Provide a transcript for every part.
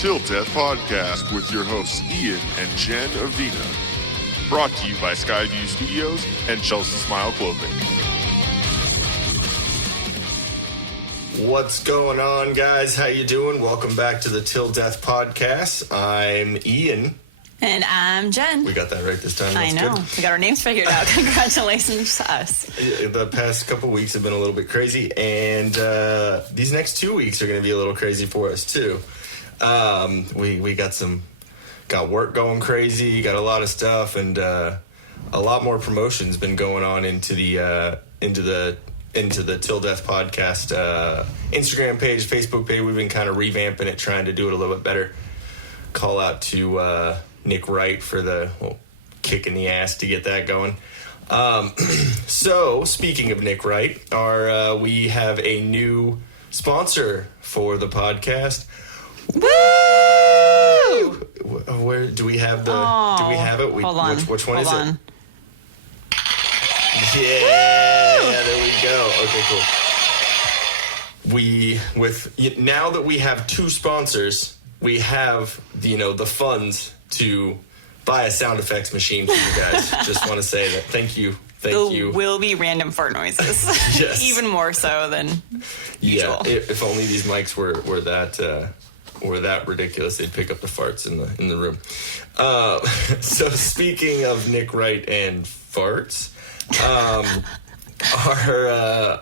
Till Death Podcast with your hosts Ian and Jen Avina. Brought to you by Skyview Studios and Chelsea Smile Clothing. What's going on, guys? How you doing? Welcome back to the Till Death Podcast. I'm Ian. And I'm Jen. We got that right this time. That's good. We got our names figured out. Congratulations to us. The past couple weeks have been a little bit crazy, and these next 2 weeks are going to be a little crazy for us, too. We got work going crazy, got a lot of stuff, and a lot more promotions been going on into the Till Death Podcast Instagram page, Facebook page. We've been kind of revamping it, trying to do it a little bit better. Call out to Nick Wright for the kick in the ass to get that going. So speaking of Nick Wright, we have a new sponsor for the podcast. Woo! Where do we have the? Do we have it? Hold on. Which one is it? Yeah, there we go. Okay, cool. Now that we have two sponsors, we have the funds to buy a sound effects machine for you guys. Just want to say that thank you. There will be random fart noises. Yes. Even more so than usual. Yeah, if only these mics were that ridiculous, they'd pick up the farts in the room. So speaking of Nick Wright and farts,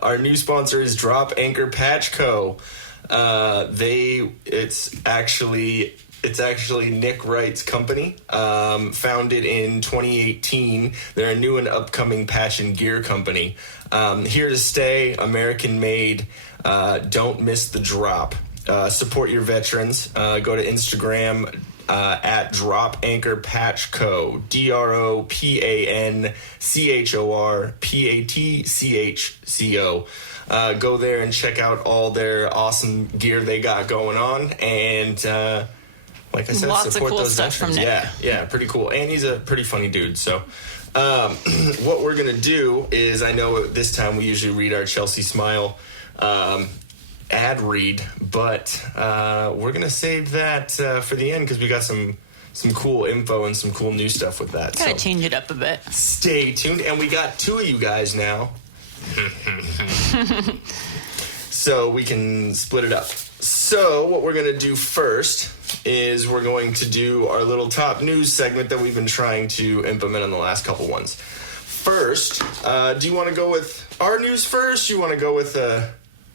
our new sponsor is Drop Anchor Patch Co. It's actually Nick Wright's company, founded in 2018. They're a new and upcoming patch and gear company. Here to stay, American-made. Don't miss the drop. Support your veterans. Go to Instagram at Drop Anchor Patch Co. DROPANCHORPATCHCO. Go there and check out all their awesome gear they got going on, and like I said, lots support of cool those stuff veterans. from Nick. Yeah, pretty cool, and he's a pretty funny dude. So, what we're gonna do is, I know this time we usually read our Chelsea Smile ad read, but we're gonna save that for the end because we got some cool info and some cool new stuff with that. Gotta change it up a bit. Stay tuned, and we got two of you guys now. So we can split it up. So what we're going to do first is we're going to do our little top news segment that we've been trying to implement on the last couple ones. First, do you want to go with our news first? You want to go with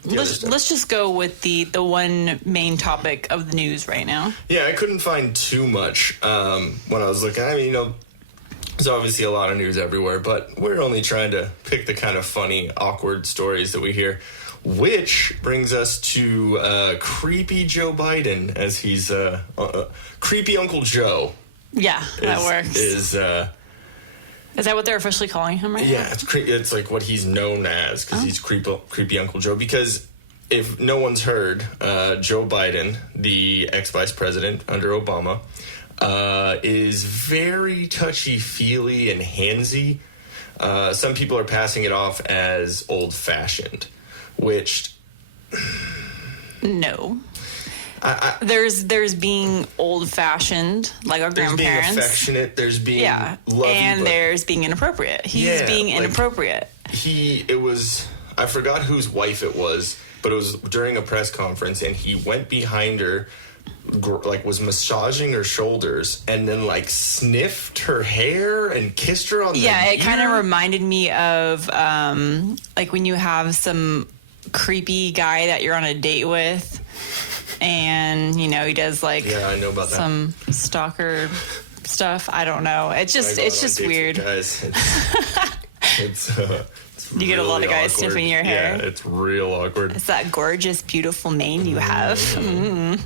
Let's just go with the one main topic of the news right now. Yeah, I couldn't find too much when I was looking. I mean, there's obviously a lot of news everywhere, but we're only trying to pick the kind of funny, awkward stories that we hear, which brings us to creepy Joe Biden, as he's creepy Uncle Joe. Yeah, that works. Is that what they're officially calling him right now? Yeah, it's like what he's known as, because he's creepy Uncle Joe. Because if no one's heard, Joe Biden, the ex-vice president under Obama, is very touchy-feely and handsy. Some people are passing it off as old-fashioned, which... No. There's being old-fashioned, like our grandparents. There's being affectionate, there's being lovey, and there's being inappropriate. He's being inappropriate. I forgot whose wife it was, but it was during a press conference, and he went behind her, was massaging her shoulders, and then sniffed her hair and kissed her on the ear. It kind of reminded me of when you have some creepy guy that you're on a date with, and he does I know about some stalker stuff. I don't know. It's just weird. Guys, it's you get a lot of guys awkward. sniffing your hair. Yeah, it's real awkward. It's that gorgeous, beautiful mane you have. Mm.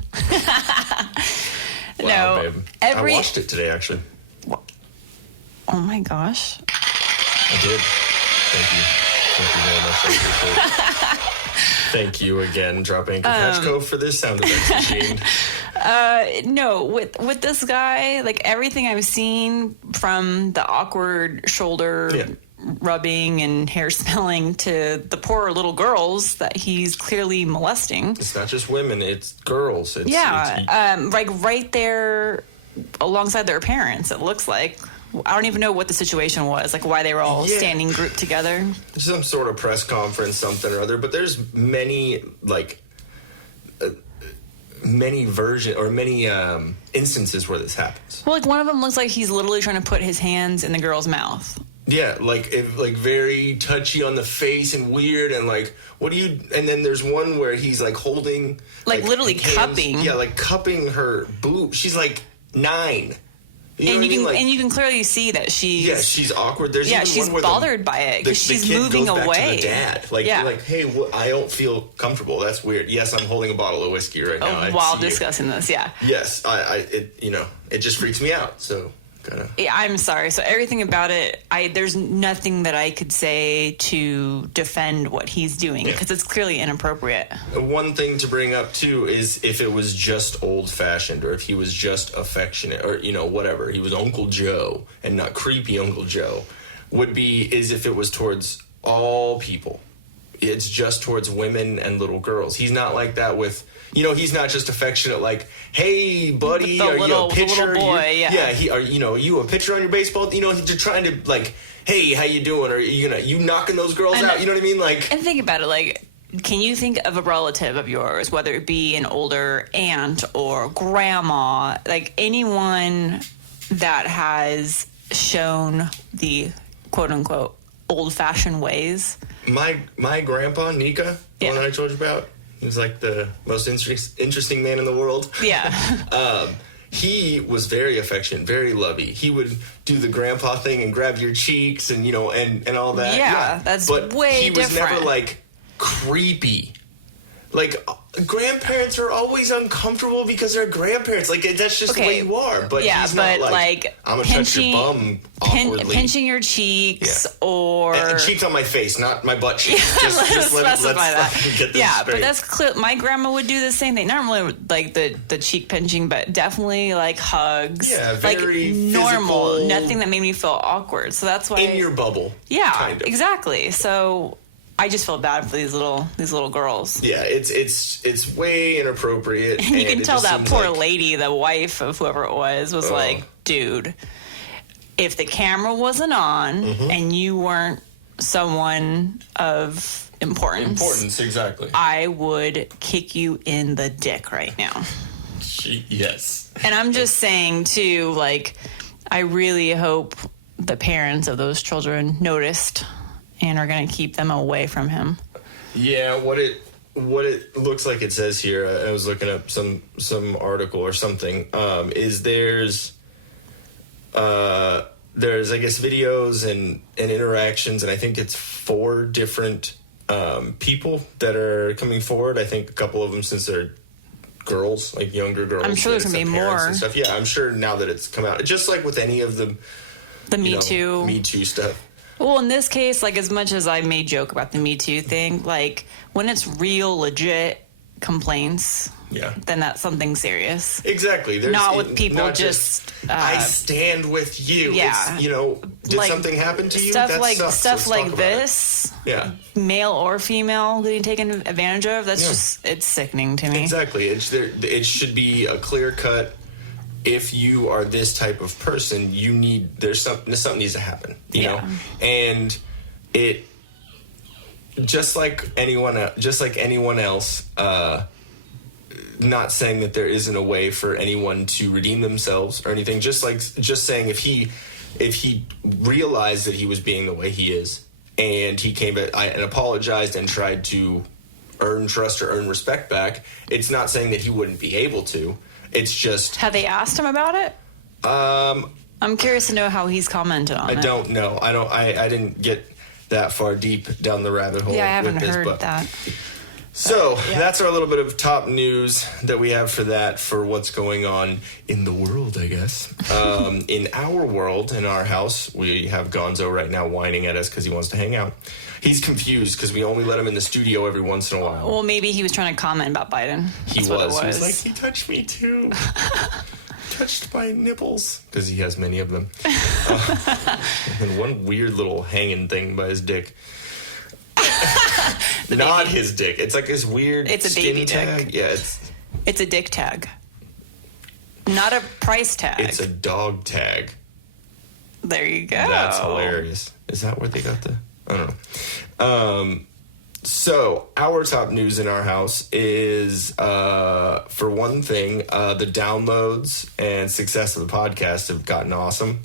Wow, babe. I watched it today, actually. Oh my gosh. I did. Thank you very much. I appreciate it. Thank you again, Drop Anchor Patch Co. for this sound effects machine. No, with this guy, everything I've seen from the awkward shoulder rubbing and hair smelling to the poor little girls that he's clearly molesting. It's not just women, it's girls. It's like right there alongside their parents, it looks like. I don't even know what the situation was, like why they were all standing grouped together. Some sort of press conference, something or other, but there's many, like, many instances where this happens. Well, like one of them looks like he's literally trying to put his hands in the girl's mouth. Yeah, like very touchy on the face and weird and like, what do you? And then there's one where he's like holding, like literally cupping. Yeah, like cupping her boob. She's like 9. You can clearly see that she's awkward. There's she's one bothered by it because she's moving goes away. Back to the dad, like, you're like, hey, I don't feel comfortable. That's weird. Yes, I'm holding a bottle of whiskey right now. While discussing this, yeah. Yes, it just freaks me out. So. Yeah, I'm sorry. So everything about it, there's nothing that I could say to defend what he's doing because it's clearly inappropriate. One thing to bring up too is if it was just old-fashioned or if he was just affectionate or whatever, he was Uncle Joe and not creepy Uncle Joe, is if it was towards all people. It's just towards women and little girls. He's not like that with. He's not just affectionate like, hey, buddy, are you a pitcher? Little boy, are you a pitcher on your baseball? They're trying to like, hey, how you doing? Are you knocking those girls out? You know what I mean? Like, and think about it, like, can you think of a relative of yours, whether it be an older aunt or grandma, like anyone that has shown the quote unquote old-fashioned ways? My grandpa, Nika, the one I told you about. He was like the most interesting man in the world. Yeah. He was very affectionate, very lovey. He would do the grandpa thing and grab your cheeks and, and all that. Yeah, that's way different. But he was never, like, creepy. Like, grandparents are always uncomfortable because they're grandparents. Like, that's just the way you are. But he's not like I'm going to touch your bum awkwardly. Pinching your cheeks or... And cheeks on my face, not my butt cheeks. Just let's specify that. Get this straight. But that's clear. My grandma would do the same thing. Not really like the cheek pinching, but definitely like hugs. Yeah, very normal. physical. Nothing that made me feel awkward. So that's why... In your bubble. Yeah, kind of. Exactly. So... I just feel bad for these little girls. Yeah, it's way inappropriate. And you can tell that poor lady, the wife of whoever it was like, dude, if the camera wasn't on and you weren't someone of importance, exactly, I would kick you in the dick right now. Yes. And I'm just saying too, like, I really hope the parents of those children noticed and are going to keep them away from him. Yeah, what it looks like it says here, I was looking up some article or something, is there's I guess videos and interactions, and I think it's 4 different people that are coming forward. I think a couple of them, since they're girls, like younger girls. I'm sure there's going to be more. And stuff. Yeah, I'm sure now that it's come out. Just like with any of the Me Too stuff. Well, in this case, like, as much as I may joke about the Me Too thing, like, when it's real, legit complaints, then that's something serious. Exactly. Not with people just I stand with you. Yeah. It's, did something happen to you? Stuff like this. Yeah. Male or female getting taken advantage of. That's just, it's sickening to me. Exactly. It should be a clear cut. If you are this type of person, something needs to happen, you know, and it just like anyone else. Not saying that there isn't a way for anyone to redeem themselves or anything. Just saying if he realized that he was being the way he is, and he came and apologized and tried to earn trust or earn respect back, it's not saying that he wouldn't be able to. It's just... Have they asked him about it? I'm curious to know how he's commented on it. I don't know. I didn't get that far deep down the rabbit hole. Yeah, I haven't heard that. So that's our little bit of top news that we have for what's going on in the world, I guess. In our world, in our house, we have Gonzo right now whining at us because he wants to hang out. He's confused because we only let him in the studio every once in a while. Well, maybe he was trying to comment about Biden. He was like, he touched me too. touched my nipples, because he has many of them. And one weird little hanging thing by his dick. Not baby. His dick. It's like this weird it's a skin baby tag. Dick. Yeah, it's a dick tag. Not a price tag. It's a dog tag. There you go. That's hilarious. Is that where they got the... I don't know. So, our top news in our house is, for one thing, the downloads and success of the podcast have gotten awesome.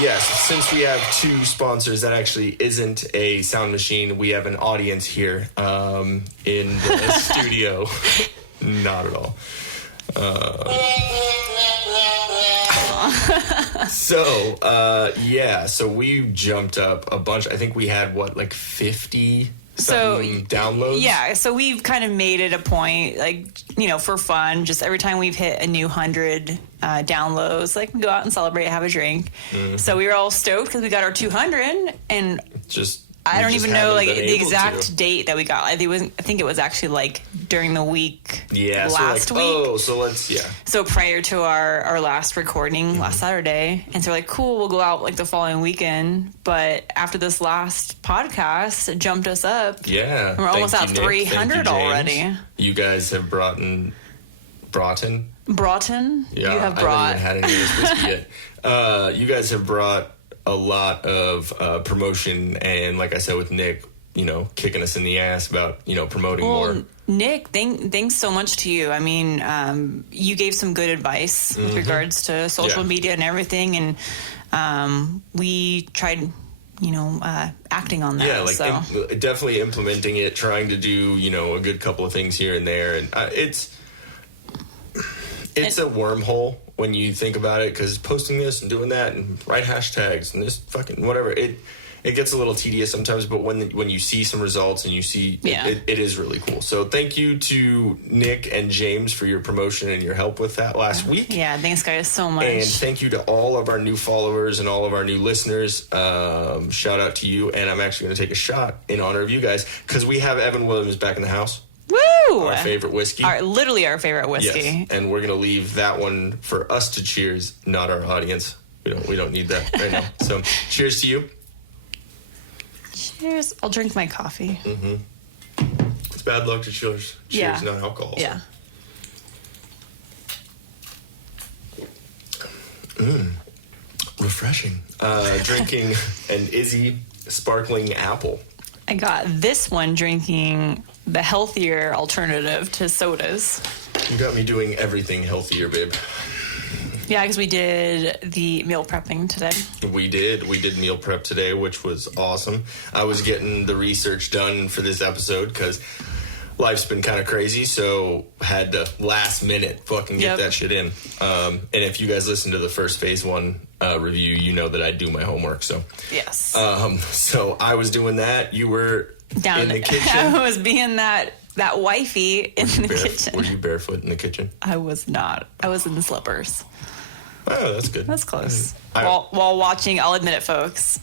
Yes, since we have two sponsors, that actually isn't a sound machine. We have an audience here in the studio. Not at all. So we jumped up a bunch. I think we had, 50 downloads? Yeah, so we've kind of made it a point, for fun, just every time we've hit a new 100 downloads, we go out and celebrate, have a drink. Mm-hmm. So we were all stoked because we got our 200, and I don't even know the exact date that we got. I think it was actually during the week last week. So prior to our last recording last Saturday, and so we're cool, we'll go out the following weekend. But after this last podcast, it jumped us up. Yeah, we're almost at 300 already. You guys have brought in Broughton. Yeah, you have brought. I haven't even had any of this whiskey yet. You guys have brought a lot of promotion, and like I said with Nick, kicking us in the ass about promoting more. Nick, thanks so much to you. I mean, you gave some good advice with regards to social media and everything, and we tried acting on that. Definitely implementing it, trying to do a good couple of things here and there, and it's a wormhole when you think about it, because posting this and doing that and write hashtags and this fucking whatever, it gets a little tedious sometimes, but when you see some results and you see it is really cool. So thank you to Nick and James for your promotion and your help with that last week. Yeah, thanks guys so much. And thank you to all of our new followers and all of our new listeners. Shout out to you, and I'm actually going to take a shot in honor of you guys, because we have Evan Williams back in the house. Woo! Our favorite whiskey. Literally our favorite whiskey. Yes. And we're going to leave that one for us to cheers, not our audience. We don't need that right now. So, cheers to you. Cheers. I'll drink my coffee. Mm-hmm. It's bad luck to cheers, not alcohol. Yeah. Refreshing. Drinking an Izzy sparkling apple. I got this one drinking the healthier alternative to sodas. You got me doing everything healthier, babe. Yeah, because we did the meal prepping today. We did meal prep today, which was awesome. I was getting the research done for this episode because life's been kind of crazy, so had to last minute fucking get that shit in. And if you guys listen to the first Phase 1 review, you know that I do my homework. So yes. So I was doing that. You were down in the kitchen. I was being that wifey in the kitchen. Were you barefoot in the kitchen? I was not. I was in slippers. Oh, that's good. That's close. While watching, I'll admit it, folks,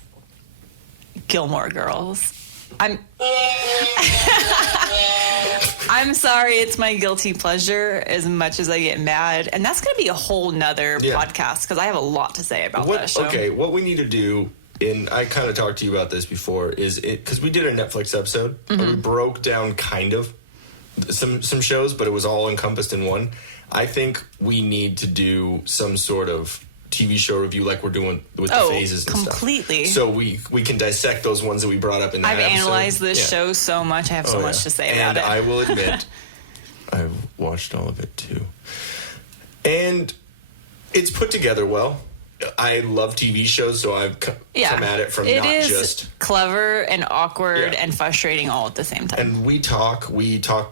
Gilmore Girls. I'm sorry, it's my guilty pleasure as much as I get mad. And that's going to be a whole nother podcast, because I have a lot to say about that show. Okay, what we need to do, and I kind of talked to you about this before, is because we did a Netflix episode, and we broke down kind of some shows, but it was all encompassed in one. I think we need to do some sort of TV show review like we're doing with the phases and completely. Stuff. So we can dissect those ones that we brought up in that episode. I've analyzed this show so much. I have so much to say about it. And I will admit, I've watched all of it too. And it's put together well. I love TV shows, so I've come at it from not just clever and awkward and frustrating all at the same time. And we talk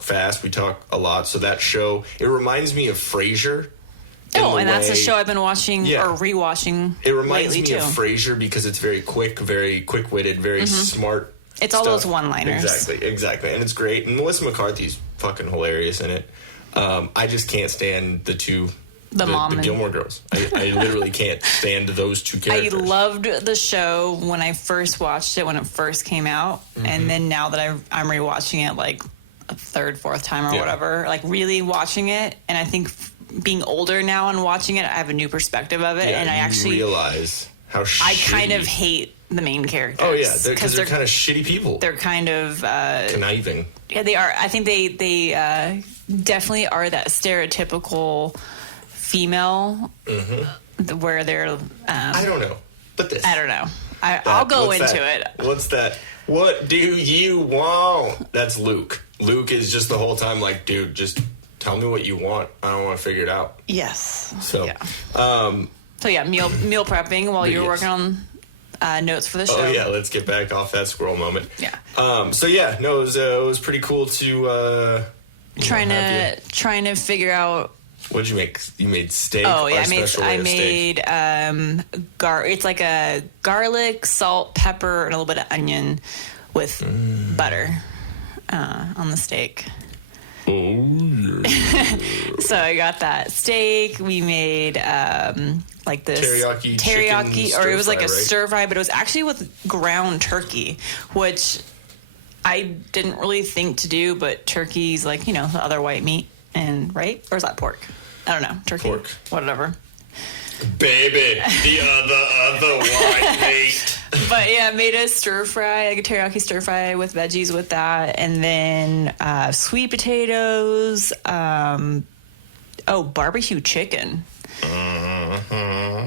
fast, we talk a lot. So that show, it reminds me of Frasier. And that's a show I've been watching or rewatching. It reminds me too. of Frasier because it's very quick-witted, very smart. It's all those one-liners. Exactly, and it's great. And Melissa McCarthy's fucking hilarious in it. I just can't stand the Gilmore Girls. I literally can't stand those two characters. I loved the show when I first watched it, when it first came out. And then now that I'm rewatching it, a third, fourth time or whatever, like really watching it. And I think being older now and watching it, I have a new perspective of it. And I actually realize how shitty. I kind of hate the main characters. Oh, yeah, because they're kind of shitty people. They're kind of... conniving. Yeah, they are. I think they definitely are that stereotypical female where they're... I don't know. But this... I don't know. I'll go into it. What's that? What do you want? That's Luke. Luke is just the whole time like, dude, just tell me what you want. I don't want to figure it out. Yes. So, meal prepping while you're working on notes for the show. Oh yeah, let's get back off that squirrel moment. Yeah. It was pretty cool to trying to figure out. What did you make? You made steak. Oh yeah, I made it's like a garlic, salt, pepper, and a little bit of onion with butter on the steak. Oh yeah. So I got that steak. We made like this teriyaki, or it was like a stir fry, but it was actually with ground turkey, which I didn't really think to do. But turkey's like the other white meat, and right, or is that pork? I don't know. Turkey, pork, whatever. Baby, the other white meat. But yeah, I made a stir fry, like a teriyaki stir fry with veggies with that, and then sweet potatoes. Barbecue chicken.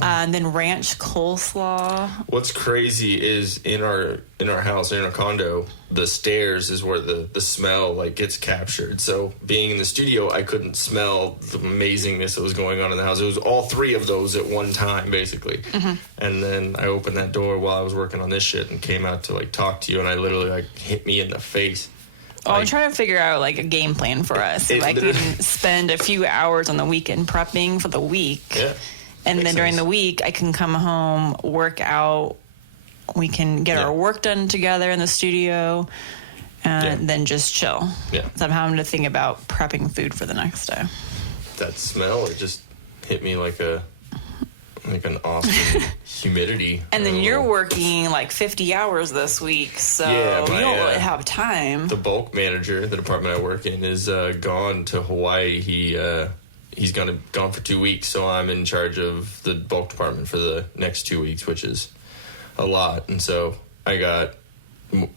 And then ranch coleslaw. What's crazy is in our house, in our condo, the stairs is where the smell like gets captured. So being in the studio, I couldn't smell the amazingness that was going on in the house. It was all three of those at one time, basically. Mm-hmm. And then I opened that door while I was working on this shit and came out to like talk to you, and I literally like hit me in the face. Oh, I'm trying to figure out like a game plan for us. If I can spend a few hours on the weekend prepping for the week. Yeah. And then during the week, I can come home, work out. We can get our work done together in the studio, and then just chill. Yeah. So I'm having to think about prepping food for the next day. That smell, it just hit me like an awesome humidity. And then you're working like 50 hours this week, so you don't really have time. The bulk manager, the department I work in, is gone to Hawaii. He's gone for 2 weeks, so I'm in charge of the bulk department for the next 2 weeks, which is a lot. And so I got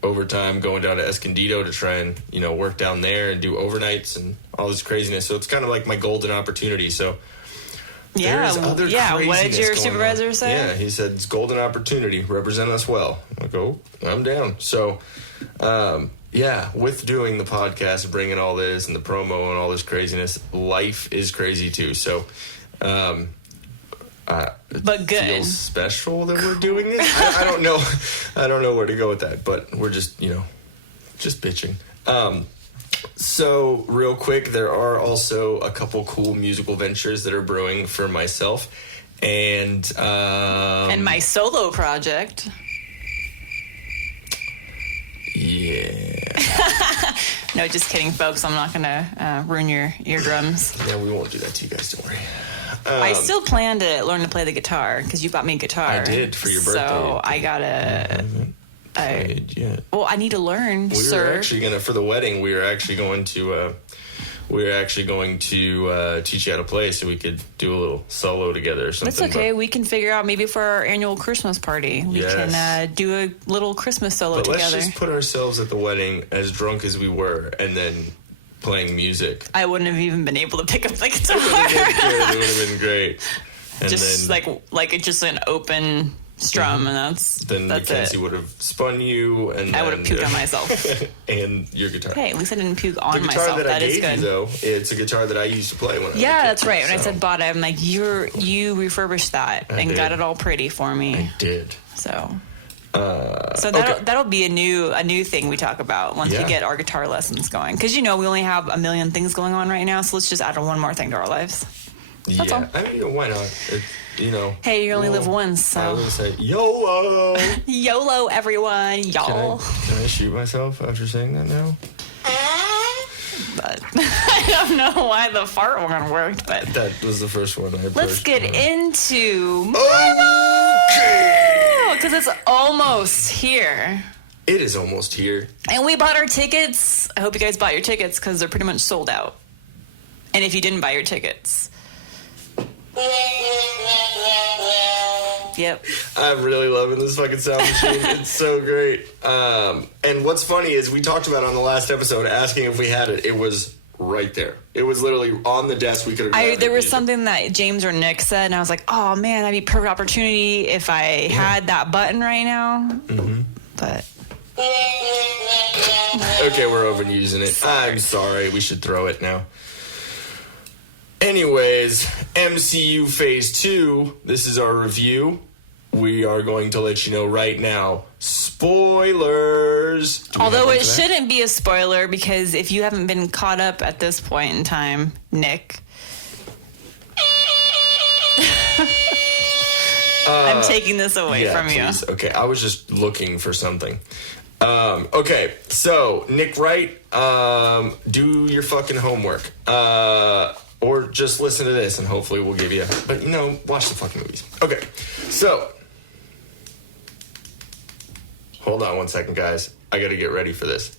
overtime going down to Escondido to try and work down there and do overnights and all this craziness. So it's kind of like my golden opportunity. So there's other craziness. What did your supervisor say? Yeah, he said it's golden opportunity. Represent us well. I'm like, oh, I'm down. So. With doing the podcast, bringing all this and the promo and all this craziness, life is crazy too. So, but good. It feels special that we're doing this. I don't know. I don't know where to go with that, but we're just bitching. So real quick, there are also a couple cool musical ventures that are brewing for myself and my solo project. Yeah. No, just kidding, folks. I'm not going to ruin your eardrums. Yeah, we won't do that to you guys. Don't worry. I still plan to learn to play the guitar because you bought me a guitar. I did for your birthday. So I got to... Well, I need to learn, We were actually going to... For the wedding, we were actually going to... teach you how to play so we could do a little solo together or something. That's okay. We can figure out maybe for our annual Christmas party. We can do a little Christmas solo together. Let's just put ourselves at the wedding as drunk as we were and then playing music. I wouldn't have even been able to pick up the guitar. It would have been great. And just then, like it's just an open... strum, and that's Mackenzie would have spun you, and I would have puked on myself. And your guitar. Hey, at least I didn't puke on myself. The guitar that I is gave good. you, though, it's a guitar that I used to play when I was a kid. That's right. When I said bought it, I'm like, you refurbished that and got it all pretty for me. I did. So that'll be a new thing we talk about once we get our guitar lessons going. Because we only have a million things going on right now, so let's just add one more thing to our lives. That's all. I mean, why not? Hey, you only live once, so. I would say YOLO. YOLO, everyone, y'all. Can I shoot myself after saying that now? But I don't know why the fart one worked, but that was the first one I pushed. Let's get into okay, because it's almost here. It is almost here. And we bought our tickets. I hope you guys bought your tickets because they're pretty much sold out. And if you didn't buy your tickets... Yep. I'm really loving this fucking sound machine. It's so great. And what's funny is we talked about it on the last episode, asking if we had it. It was right there. It was literally on the desk. We could have. There was something that James or Nick said, and I was like, "Oh man, that'd be a perfect opportunity if I had that button right now." Mm-hmm. But okay, we're overusing it. I'm sorry. We should throw it now. Anyways, MCU Phase 2, this is our review. We are going to let you know right now. Spoilers! Although it shouldn't be a spoiler, because if you haven't been caught up at this point in time, Nick... I'm taking this away from please. you. Okay, I was just looking for something. Okay, so, Nick Wright, do your fucking homework. Or just listen to this and hopefully we'll give you... But, watch the fucking movies. Okay, so... Hold on one second, guys. I gotta get ready for this.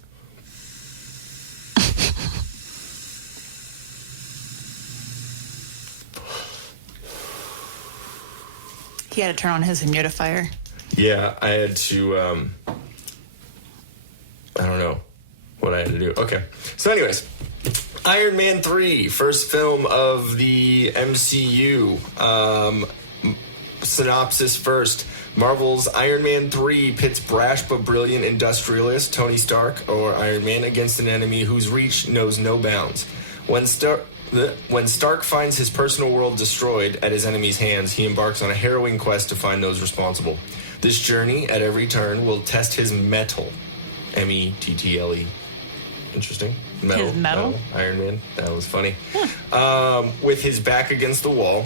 He had to turn on his humidifier. Yeah, I had to... I don't know what I had to do. Okay, so anyways... Iron Man 3, first film of the MCU. Synopsis first. Marvel's Iron Man 3 pits brash but brilliant industrialist Tony Stark, or Iron Man, against an enemy whose reach knows no bounds. When Stark finds his personal world destroyed at his enemy's hands, he embarks on a harrowing quest to find those responsible. This journey, at every turn, will test his mettle. M-E-T-T-L-E. Interesting. Metal. Iron Man. That was funny. With his back against the wall,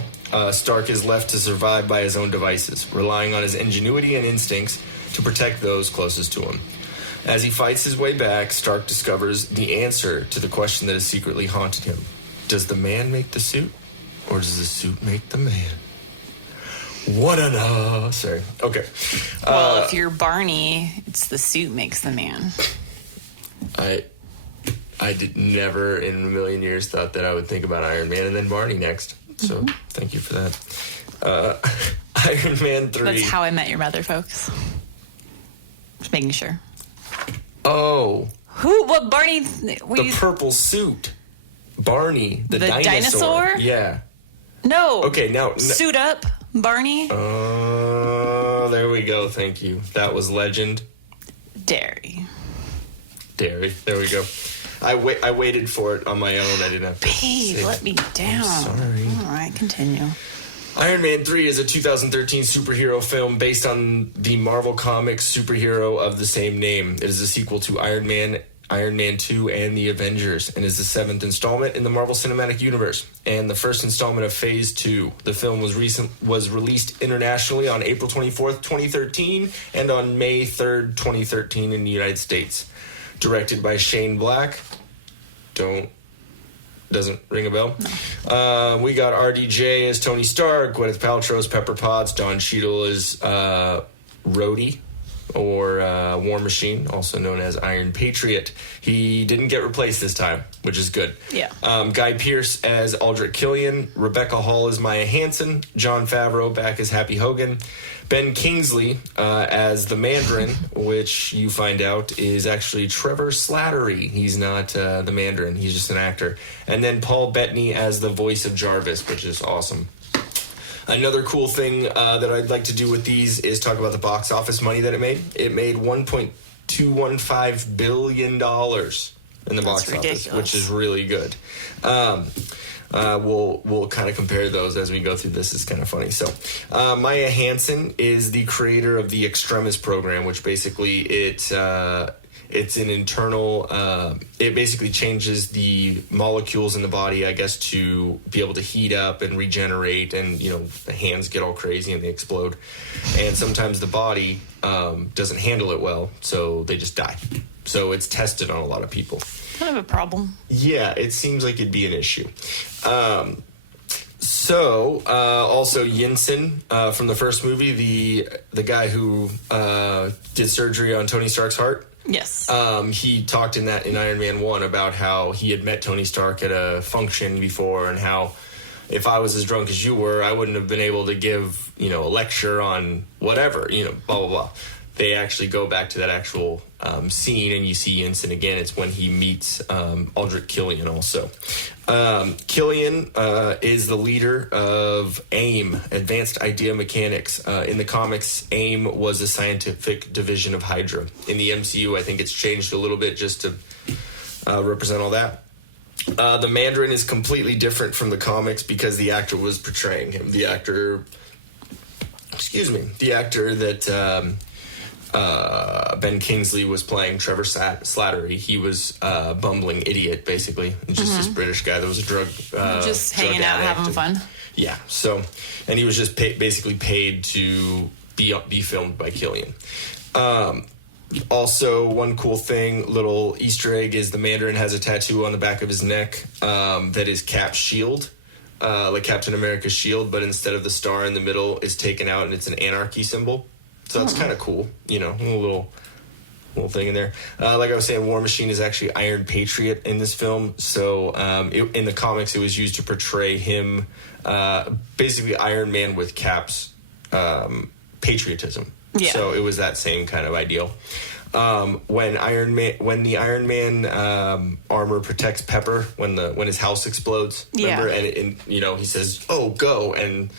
Stark is left to survive by his own devices, relying on his ingenuity and instincts to protect those closest to him. As he fights his way back, Stark discovers the answer to the question that has secretly haunted him. Does the man make the suit, or does the suit make the man? Sorry. Okay. Well, if you're Barney, it's the suit makes the man. I did never in a million years thought that I would think about Iron Man and then Barney next. So thank you for that. Iron Man 3. That's how I met your mother, folks. Just making sure. Oh. Who? What Barney? The purple suit. Barney, the dinosaur? Yeah. No. Okay, now... Suit up, Barney. Oh, there we go. Thank you. That was legend. Dairy. There we go. I waited for it on my own. I didn't have to. Babe, let me down. I'm sorry. All right, continue. Iron Man 3 is a 2013 superhero film based on the Marvel Comics superhero of the same name. It is a sequel to Iron Man 2, and the Avengers, and is the 7th installment in the Marvel Cinematic Universe, and the first installment of Phase 2. The film was released internationally on April 24th, 2013, and on May 3rd, 2013 in the United States. Directed by Shane Black. Doesn't ring a bell. No. We got RDJ as Tony Stark, Gwyneth Paltrow as Pepper Potts, Don Cheadle as Rhodey, or War Machine, also known as Iron Patriot. He didn't get replaced this time, which is good. Yeah. Guy Pearce as Aldrich Killian, Rebecca Hall as Maya Hansen, Jon Favreau back as Happy Hogan, Ben Kingsley as the Mandarin, which you find out is actually Trevor Slattery. He's not the Mandarin, he's just an actor. And then Paul Bettany as the voice of Jarvis, which is awesome. Another cool thing that I'd like to do with these is talk about the box office money that it made. It made $1.215 billion in the box office, which is really good. We'll kind of compare those as we go through this. It's kind of funny. So, Maya Hansen is the creator of the Extremis program, which basically it's an internal. It basically changes the molecules in the body, I guess, to be able to heat up and regenerate, and the hands get all crazy and they explode, and sometimes the body doesn't handle it well, so they just die. So it's tested on a lot of people. Kind of a problem. Yeah, it seems like it'd be an issue. Also Yinsen from the first movie, the guy who did surgery on Tony Stark's heart. Yes. He talked in Iron Man 1 about how he had met Tony Stark at a function before, and how if I was as drunk as you were, I wouldn't have been able to give, a lecture on whatever, blah, blah, blah. They actually go back to that actual scene, and you see Yinsen again. It's when he meets Aldrich Killian also. Killian is the leader of AIM, Advanced Idea Mechanics. In the comics, AIM was a scientific division of Hydra. In the MCU, I think it's changed a little bit just to represent all that. The Mandarin is completely different from the comics because the actor was portraying him. The actor that Ben Kingsley was playing, Trevor Slattery. He was a bumbling idiot, basically. Just this British guy that was a drug just hanging out, having fun. Yeah. So, and he was just basically paid to be filmed by Killian. Also, one cool thing, little Easter egg, is the Mandarin has a tattoo on the back of his neck that is Cap's shield, like Captain America's shield, but instead of the star in the middle is taken out and it's an anarchy symbol. So that's kind of cool, a little thing in there. Like I was saying, War Machine is actually Iron Patriot in this film. So in the comics, it was used to portray him, basically Iron Man with Cap's patriotism. Yeah. So it was that same kind of ideal. When the Iron Man armor protects Pepper when his house explodes, remember? And he says, "Oh, go!" and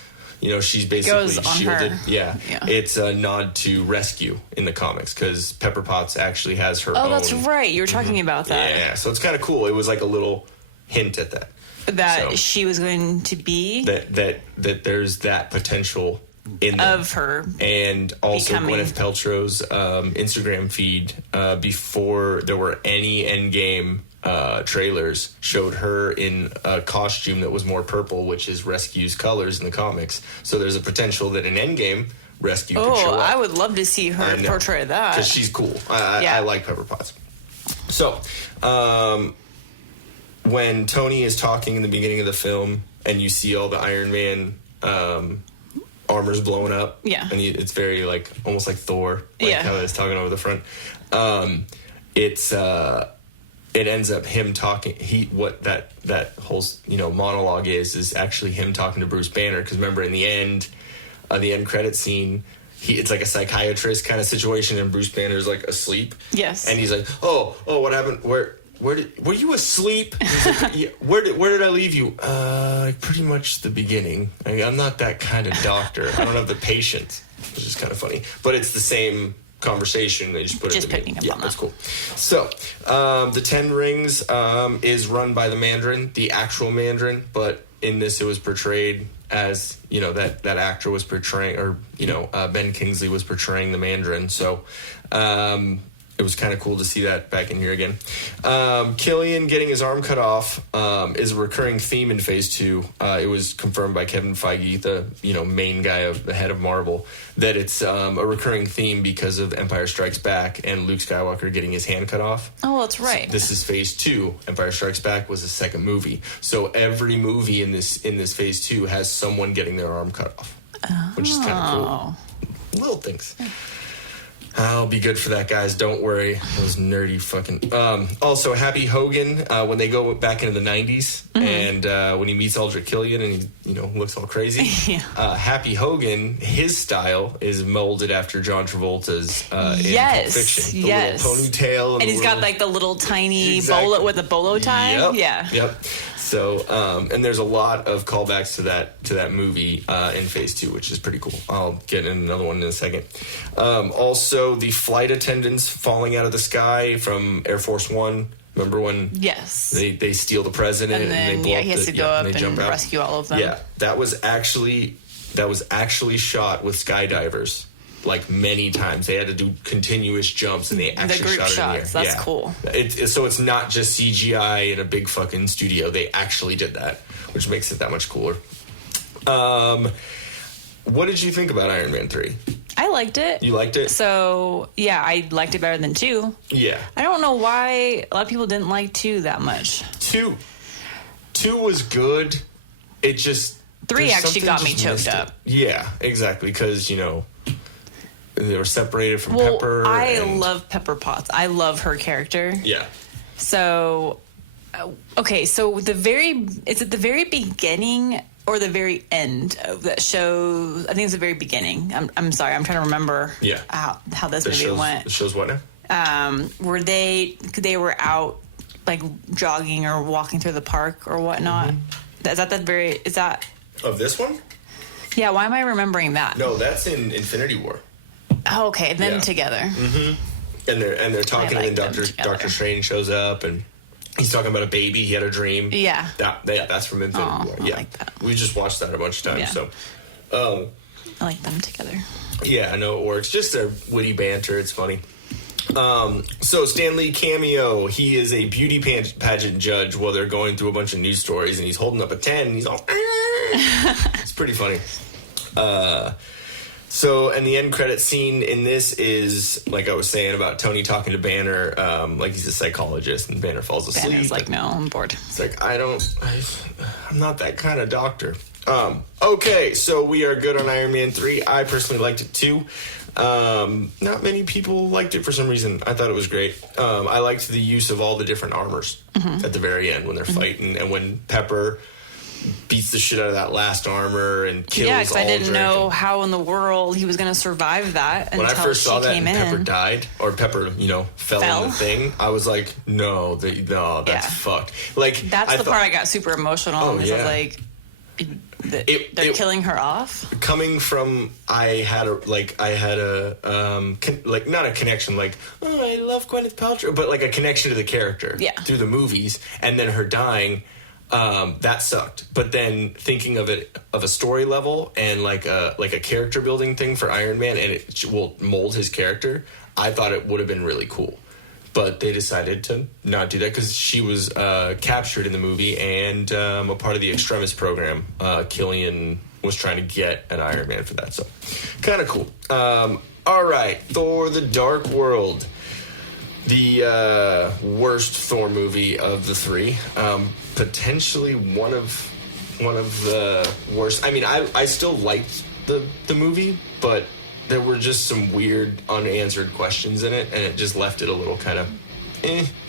she's basically shielded. Yeah. It's a nod to Rescue in the comics because Pepper Potts actually has her own. Oh, that's right. You were talking about that. Yeah, so it's kind of cool. It was like a little hint at that. That she was going to be. That there's that potential in them. Of her. And also Gwyneth Paltrow's Instagram feed before there were any Endgame trailers showed her in a costume that was more purple, which is Rescue's colors in the comics. So there's a potential that in Endgame, Rescue could show up. I would love to see her portray that. Because she's cool. I like Pepper Potts. So, when Tony is talking in the beginning of the film and you see all the Iron Man armor's blowing up, and it's very almost like Thor, how it's talking over the front. It ends up him talking. That whole monologue is actually him talking to Bruce Banner, because remember in the end credit scene, it's like a psychiatrist kind of situation, and Bruce Banner's asleep. Yes, and he's like, oh, what happened? Were you asleep? Like, where did I leave you? Pretty much the beginning. I'm not that kind of doctor. I don't have the patience, which is kind of funny, but it's the same conversation. They just put it picking up on that. That's cool. So the 10 Rings is run by the Mandarin, the actual Mandarin, but in this it was portrayed as that actor was portraying, or Ben Kingsley was portraying the Mandarin. So it was kind of cool to see that back in here again. Killian getting his arm cut off is a recurring theme in Phase 2. It was confirmed by Kevin Feige, the main guy of the head of Marvel, that it's a recurring theme because of Empire Strikes Back and Luke Skywalker getting his hand cut off. Oh, that's right. So this is Phase 2. Empire Strikes Back was the second movie. So every movie in this Phase 2 has someone getting their arm cut off, which is kind of cool. Little things. I'll be good for that, guys. Don't worry. Those nerdy fucking... also, Happy Hogan, when they go back into the 90s, and when he meets Aldrich Killian and he, looks all crazy. Happy Hogan, his style is molded after John Travolta's in Pulp Fiction. The little ponytail. And he's got, the little tiny bolo with a bolo tie. Yep. So, and there's a lot of callbacks to that movie in Phase 2, which is pretty cool. I'll get in another one in a second. Also, the flight attendants falling out of the sky from Air Force One. Remember when they steal the president and then they blow he has to go up and rescue all of them. Yeah, that was actually shot with skydivers. Many times they had to do continuous jumps, and they actually shot it in the air. That's cool. So it's not just CGI in a big fucking studio. They actually did that, which makes it that much cooler. What did you think about Iron Man 3? I liked it. You liked it? So, yeah, I liked it better than 2. Yeah. I don't know why a lot of people didn't like 2 that much. 2 was good. It just... 3 actually got me choked up. Yeah, exactly, because, they were separated from Pepper. I love Pepper Potts. I love her character. Yeah. So, okay, so is it the very beginning or the very end of that show? I think it's the very beginning. I'm sorry, I'm trying to remember how this movie went. The show's what now? Where they were out like jogging or walking through the park or whatnot. Mm-hmm. Is that of this one? Yeah, why am I remembering that? No, that's in Infinity War. Oh, okay, them together. Mm-hmm. And they're talking, and then Doctor Strange shows up, and he's talking about a baby. He had a dream. Yeah. That's from Infinity War. Yeah, I like that. We just watched that a bunch of times. Yeah. So, I like them together. Yeah, I know it works. Just their witty banter. It's funny. So Stan Lee cameo. He is a beauty pageant judge while they're going through a bunch of news stories, and he's holding up a 10, and he's all... It's pretty funny. So, and the end credit scene in this is, like I was saying about Tony talking to Banner, like he's a psychologist, and Banner falls asleep. Banner's like, no, I'm bored. It's like, I'm not that kind of doctor. Okay, so we are good on Iron Man 3. I personally liked it too. Not many people liked it for some reason. I thought it was great. I liked the use of all the different armors at the very end when they're fighting, and when Pepper beats the shit out of that last armor and kills all. Yeah, because I didn't know how in the world he was going to survive that until she came in. When I first saw that and Pepper died, or Pepper, fell in the thing, I was like, no, that's fucked. Like, that's the part I got super emotional on. I was like, they're killing her off. Coming from, I had a not a connection, like, oh, I love Gwyneth Paltrow, but like a connection to the character through the movies, and then her dying. That sucked. But then thinking of a story level and like a character building thing for Iron Man, and it will mold his character, I thought it would have been really cool. But they decided to not do that because she was captured in the movie and a part of the Extremis program. Killian was trying to get an Iron Man for that, so kind of cool. All right, Thor: The Dark World. The worst Thor movie of the three, potentially one of the worst. I mean, I still liked the movie, but there were just some weird unanswered questions in it, and it just left it a little kind of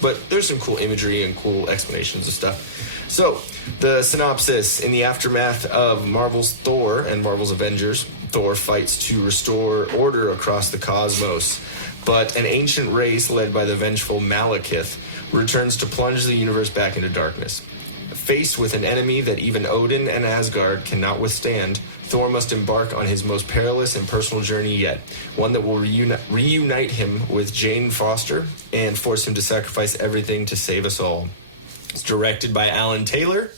But there's some cool imagery and cool explanations of stuff. So, the synopsis: in the aftermath of Marvel's Thor and Marvel's Avengers, Thor fights to restore order across the cosmos. But an ancient race led by the vengeful Malekith returns to plunge the universe back into darkness. Faced with an enemy that even Odin and Asgard cannot withstand, Thor must embark on his most perilous and personal journey yet, one that will reunite him with Jane Foster and force him to sacrifice everything to save us all. It's directed by Alan Taylor.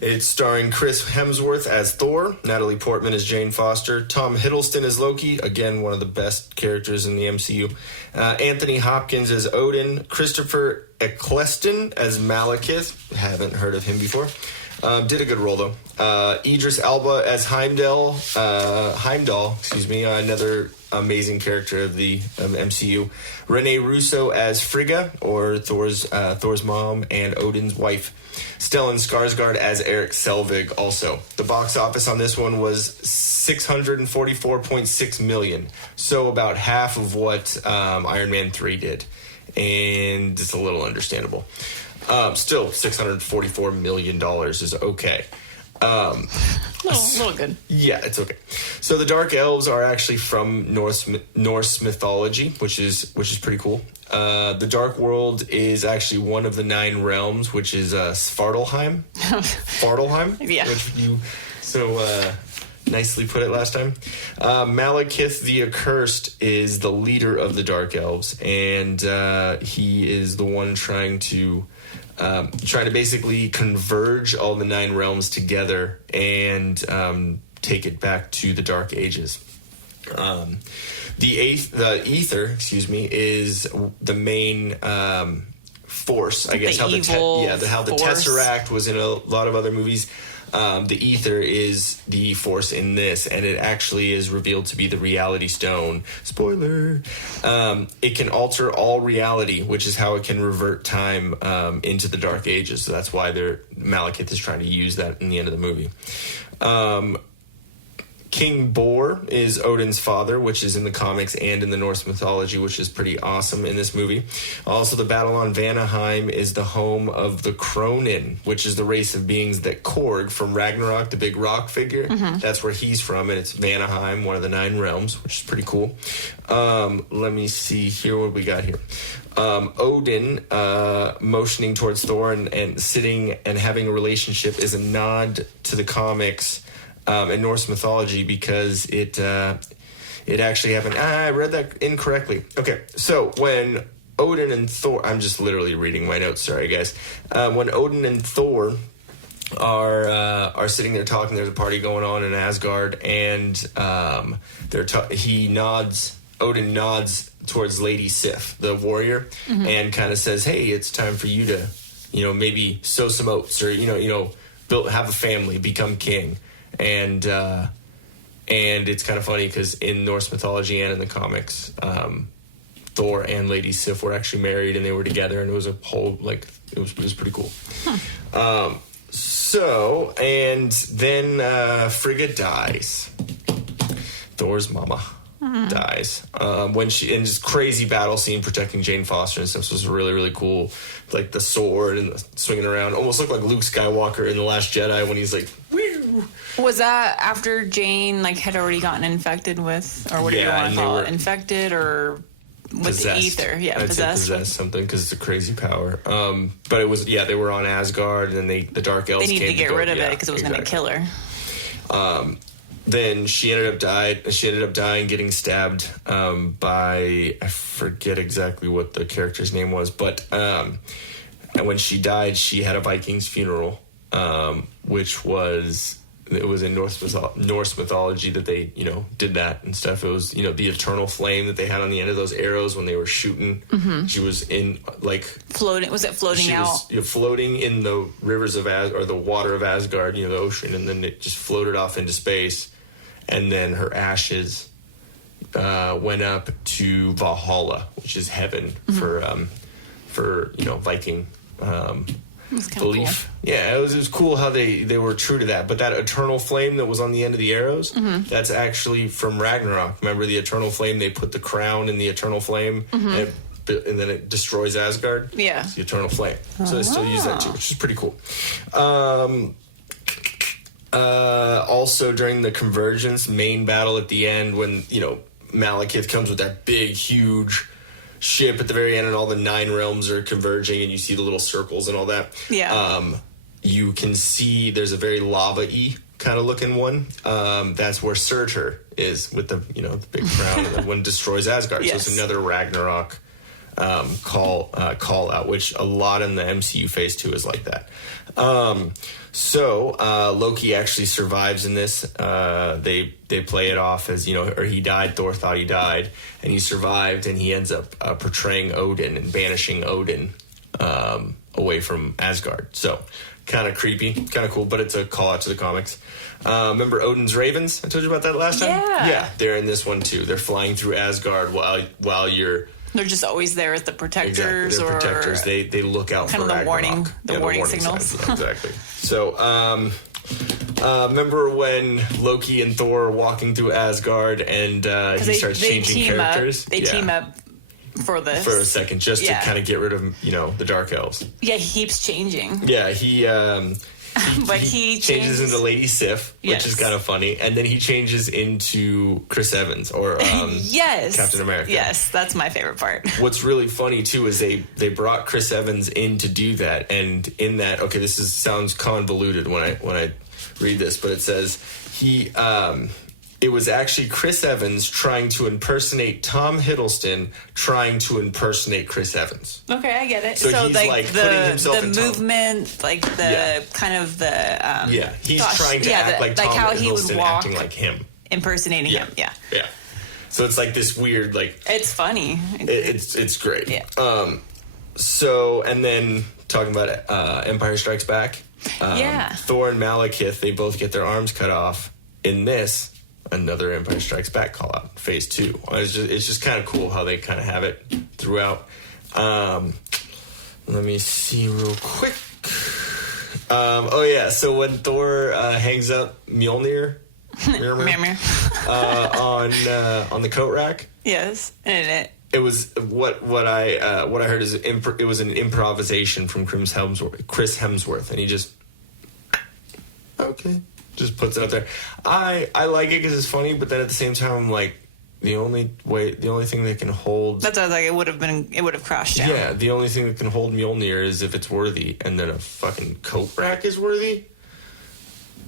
It's starring Chris Hemsworth as Thor, Natalie Portman as Jane Foster, Tom Hiddleston as Loki, again, one of the best characters in the MCU, Anthony Hopkins as Odin, Christopher Eccleston as Malekith, haven't heard of him before, did a good role though, Idris Elba as Heimdall, another amazing character of the MCU, Rene Russo as Frigga, or Thor's mom and Odin's wife, Stellan Skarsgård as Eric Selvig also. The box office on this one was $644.6 million, so about half of what Iron Man 3 did, and it's a little understandable. Still, $644 million is okay. Little good. Yeah, it's okay. So the Dark Elves are actually from Norse mythology, which is pretty cool. The Dark World is actually one of the 9 realms, which is Svartalheim. Svartalheim? Yeah. Which you nicely put it last time. Malekith the Accursed is the leader of the Dark Elves, and he is the one trying to basically converge all the 9 realms together and take it back to the Dark Ages. The Ether, is the main force. I guess how the Tesseract was in a lot of other movies. The ether is the force in this, and it actually is revealed to be the reality stone. Spoiler. It can alter all reality, which is how it can revert time into the Dark Ages. So that's why Malekith is trying to use that in the end of the movie. King Bor is Odin's father, which is in the comics and in the Norse mythology, which is pretty awesome in this movie. Also, the battle on Vanaheim is the home of the Cronin, which is the race of beings that Korg from Ragnarok, the big rock figure, that's where he's from, and it's Vanaheim, one of the 9 realms, which is pretty cool. Let me see here what we got here. Odin motioning towards Thor and sitting and having a relationship is a nod to the comics in Norse mythology because it actually happened. I read that incorrectly. Okay, so when Odin and Thor, I'm just literally reading my notes. Sorry, guys. When Odin and Thor are sitting there talking, there's a party going on in Asgard, and Odin nods towards Lady Sif, the warrior, and kind of says, "Hey, it's time for you to, maybe sow some oats, or have a family, become king." And it's kind of funny because in Norse mythology and in the comics, Thor and Lady Sif were actually married and they were together, and it was a whole it was pretty cool. So and then Frigga dies. Thor's mama dies when she in this crazy battle scene protecting Jane Foster and stuff. So it was really, really cool, like the sword and the swinging around, almost looked like Luke Skywalker in The Last Jedi when he's like, woo. Was that after Jane had already gotten infected with, or what do you want to call it, infected or with possessed. The ether? Yeah, I'd possessed. Say possessed something because it's a crazy power. But it was they were on Asgard, and then the Dark Elves. They needed to get rid of it because it was going to kill her. Then she ended up dying, getting stabbed by, I forget exactly what the character's name was, but and when she died, she had a Viking's funeral, which was in Norse mythology that they did that and stuff. It was the eternal flame that they had on the end of those arrows when they were shooting. She was in floating. Was it floating out? Was, floating in the rivers of or the water of Asgard, the ocean, and then it just floated off into space. And then her ashes went up to Valhalla, which is heaven for Viking belief. Cool. Yeah, it was cool how they were true to that. But that eternal flame that was on the end of the arrows, that's actually from Ragnarok. Remember the eternal flame? They put the crown in the eternal flame, and then it destroys Asgard. Yeah, it's the eternal flame. So they still use that too, which is pretty cool. Also during the Convergence main battle at the end, when Malekith comes with that big huge ship at the very end and all the 9 realms are converging and you see the little circles and all that, you can see there's a very lava-y kind of looking one. That's where Surtur is with the the big crown and the one destroys Asgard. Yes. So it's another Ragnarok call out, which a lot in the MCU Phase 2 is like that. So Loki actually survives in this. They play it off as or he died. Thor thought he died, and he survived, and he ends up portraying Odin and banishing Odin away from Asgard. So kind of creepy, kind of cool, but it's a call out to the comics. Remember Odin's ravens? I told you about that last time. Yeah, they're in this one too. They're flying through Asgard while you're. They're just always there as the protectors, exactly. Protectors. They look out kind for of the warning, the warning signals. Yeah, exactly. So, remember when Loki and Thor are walking through Asgard and he starts changing characters? They team up for this for a second, just to kind of get rid of the Dark Elves. Yeah, he keeps changing. Yeah, he changes into Lady Sif, which is kind of funny, and then he changes into Chris Evans or Captain America. Yes, that's my favorite part. What's really funny too is they brought Chris Evans in to do that, and in that, this sounds convoluted when I read this, but it says it was actually Chris Evans trying to impersonate Tom Hiddleston trying to impersonate Chris Evans. Okay, I get it. So he's putting himself in movement, kind of the he's trying to act like Tom how Hiddleston, he would walk, acting like him, impersonating him. Yeah. So it's like this weird It's funny. It's great. Yeah. So and then talking about Empire Strikes Back. Thor and Malekith, they both get their arms cut off. In this, another Empire Strikes Back call out, phase 2. It's just kind of cool how they kind of have it throughout. Let me see real quick. So when Thor hangs up Mjolnir on the coat rack. Yes, and it was what I heard is it was an improvisation from Chris Hemsworth, and he just puts it out there. I like it because it's funny, but then at the same time, I'm like, the only thing that can hold. That's what I was like. It would have crashed down. Yeah, the only thing that can hold Mjolnir is if it's worthy, and then a fucking coat rack is worthy.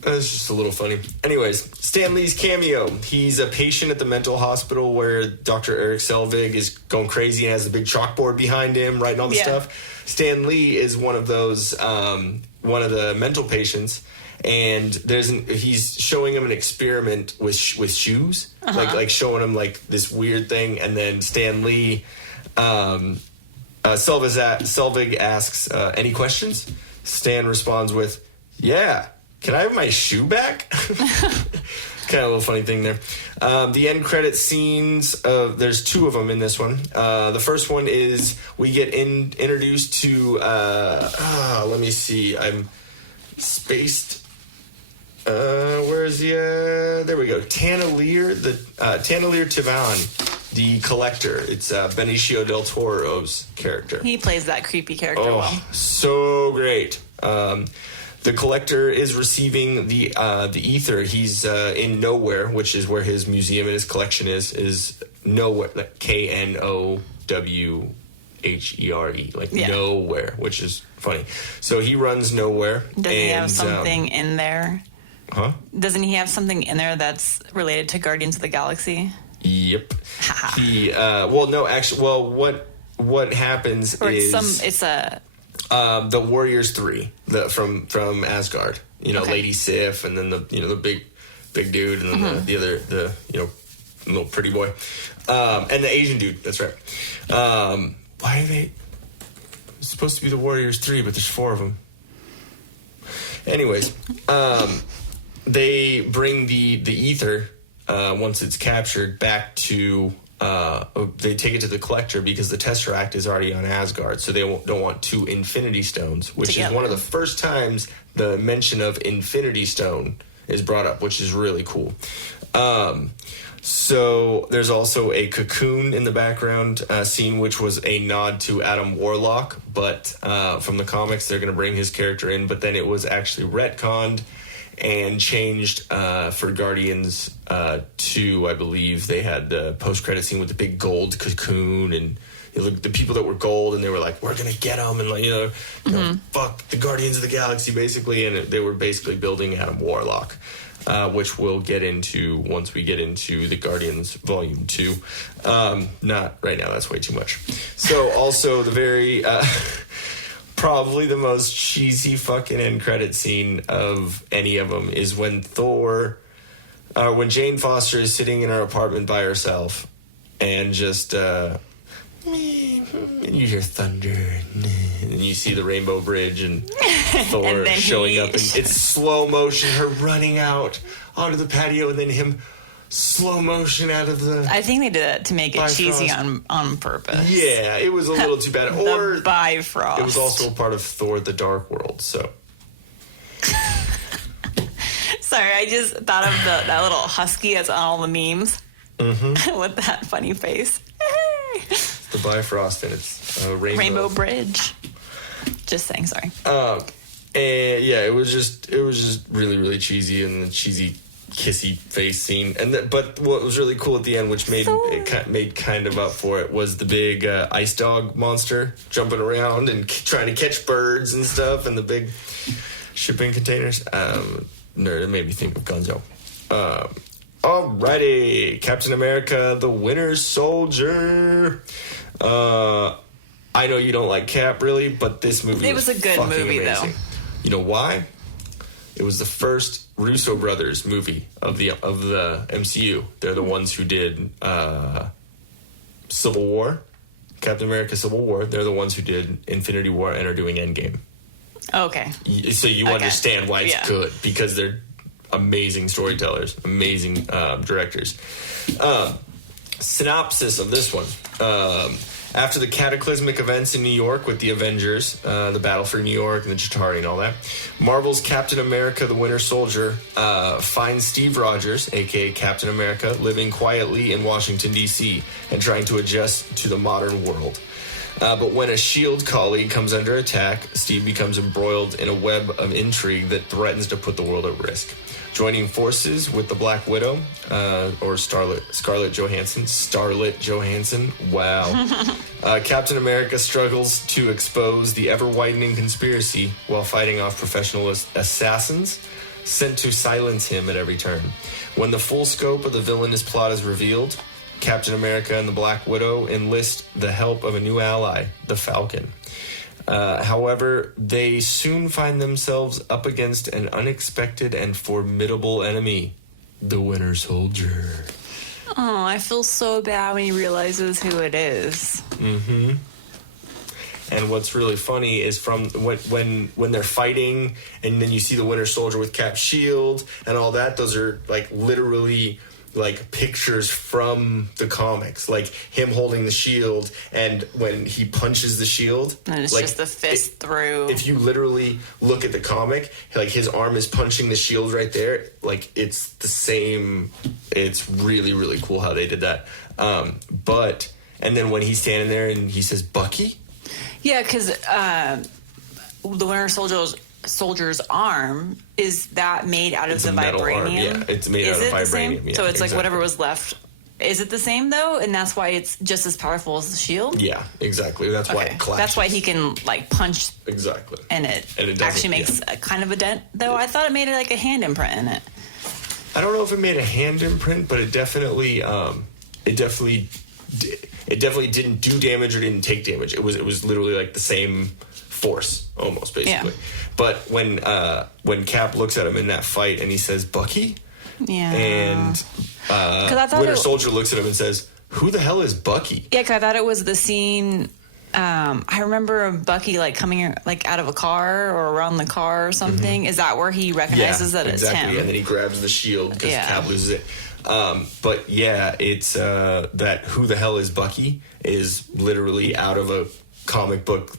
It's just a little funny. Anyways, Stan Lee's cameo. He's a patient at the mental hospital where Dr. Eric Selvig is going crazy and has the big chalkboard behind him, writing all the stuff. Stan Lee is one of those, one of the mental patients, and he's showing him an experiment with shoes, like showing him like this weird thing, and then Stan Lee, Selvig asks, any questions? Stan responds with, yeah. Can I have my shoe back? Kind of a little funny thing there. The end credit scenes, there's 2 of them in this one. The first one is we get introduced to, let me see, I'm spaced. Where is he? There we go. Tanalier Tivan, the Collector. It's Benicio del Toro's character. He plays that creepy character well. So great. The Collector is receiving the ether. He's in Nowhere, which is where his museum and his collection is Nowhere, like Knowhere, like Nowhere, which is funny. So he runs Nowhere. Does he have something in there? Huh? Doesn't he have something in there that's related to Guardians of the Galaxy? Yep. What happens is the Warriors 3 from Asgard. Lady Sif, and then the big dude, and then the other little pretty boy, and the Asian dude. That's right. Why are they? It's supposed to be the Warriors 3, but there's 4 of them. Anyways, they bring the ether once it's captured back to. They take it to the Collector because the Tesseract is already on Asgard, so they don't want 2 Infinity Stones, which is one of the first times the mention of Infinity Stone is brought up, which is really cool. So there's also a cocoon in the background scene, which was a nod to Adam Warlock, but from the comics they're going to bring his character in, but then it was actually retconned and changed for Guardians 2, I believe. They had the post-credit scene with the big gold cocoon, and the people that were gold, and they were like, we're going to get them, and fuck the Guardians of the Galaxy, basically, and they were basically building Adam Warlock, which we'll get into once we get into the Guardians Volume 2. Not right now, that's way too much. So also the very... probably the most cheesy fucking end credit scene of any of them is when when Jane Foster is sitting in her apartment by herself and just, and you hear thunder and you see the Rainbow Bridge and Thor and showing up, and it's slow motion, her running out onto the patio, and then him slow motion out of the... I think they did that to make it cheesy on purpose. Yeah, it was a little too bad. Or Bifrost. It was also a part of Thor the Dark World, so... Sorry, I just thought of that little husky that's on all the memes. With that funny face. It's the Bifrost, and it's a Rainbow Bridge. Just saying, sorry. And yeah, it was just really, really cheesy, and the cheesy kissy face scene, but what was really cool at the end, which made kind of up for it, was the big ice dog monster jumping around and trying to catch birds and stuff, and the big shipping containers. It made me think of Gonzo. Alrighty, Captain America: The Winter Soldier. I know you don't like Cap really, but this movie was a good movie amazing. Though. You know why? It was the first Russo brothers movie of the MCU. They're the ones who did Civil War, Captain America: Civil War. They're the ones who did Infinity War and are doing Endgame. Okay. So you understand why it's good, because they're amazing storytellers, amazing directors. Synopsis of this one. After the cataclysmic events in New York with the Avengers, the battle for New York and the Chitauri and all that, Marvel's Captain America, the Winter Soldier, finds Steve Rogers, a.k.a. Captain America, living quietly in Washington, D.C. and trying to adjust to the modern world. But when a S.H.I.E.L.D. colleague comes under attack, Steve becomes embroiled in a web of intrigue that threatens to put the world at risk. Joining forces with the Black Widow, or Scarlett Johansson, wow. Captain America struggles to expose the ever-widening conspiracy while fighting off professional assassins sent to silence him at every turn. When the full scope of the villainous plot is revealed, Captain America and the Black Widow enlist the help of a new ally, the Falcon. However, they soon find themselves up against an unexpected and formidable enemy, the Winter Soldier. Oh, I feel so bad when he realizes who it is. Mm-hmm. And what's really funny is from when they're fighting, and then you see the Winter Soldier with Cap's shield and all that. Those are like literally like pictures from the comics, like him holding the shield, and when he punches the shield, and it's like, just the fist through. If you literally look at the comic, like his arm is punching the shield right there, like it's the same. It's really, really cool how they did that. And then when he's standing there and he says Bucky, yeah, because the Winter Soldier's arm, is that made out of the vibranium? Arm. Yeah, it's made out of vibranium. Yeah, so it's like whatever was left. Is it the same though? And that's why it's just as powerful as the shield? Yeah, exactly. That's why it clashes. That's why he can like punch. Exactly. And it actually makes a kind of a dent. Though I thought it made like a hand imprint in it. I don't know if it made a hand imprint, but it definitely didn't do damage or didn't take damage. It was literally like the same force almost, basically. Yeah. But when Cap looks at him in that fight and he says Bucky, and Winter Soldier looks at him and says, who the hell is Bucky? Yeah, because I thought it was the scene. I remember Bucky like coming like out of a car or around the car or something. Mm-hmm. Is that where he recognizes that it's him? And then he grabs the shield because Cap loses it. But yeah, it's that who the hell is Bucky is literally out of a comic book,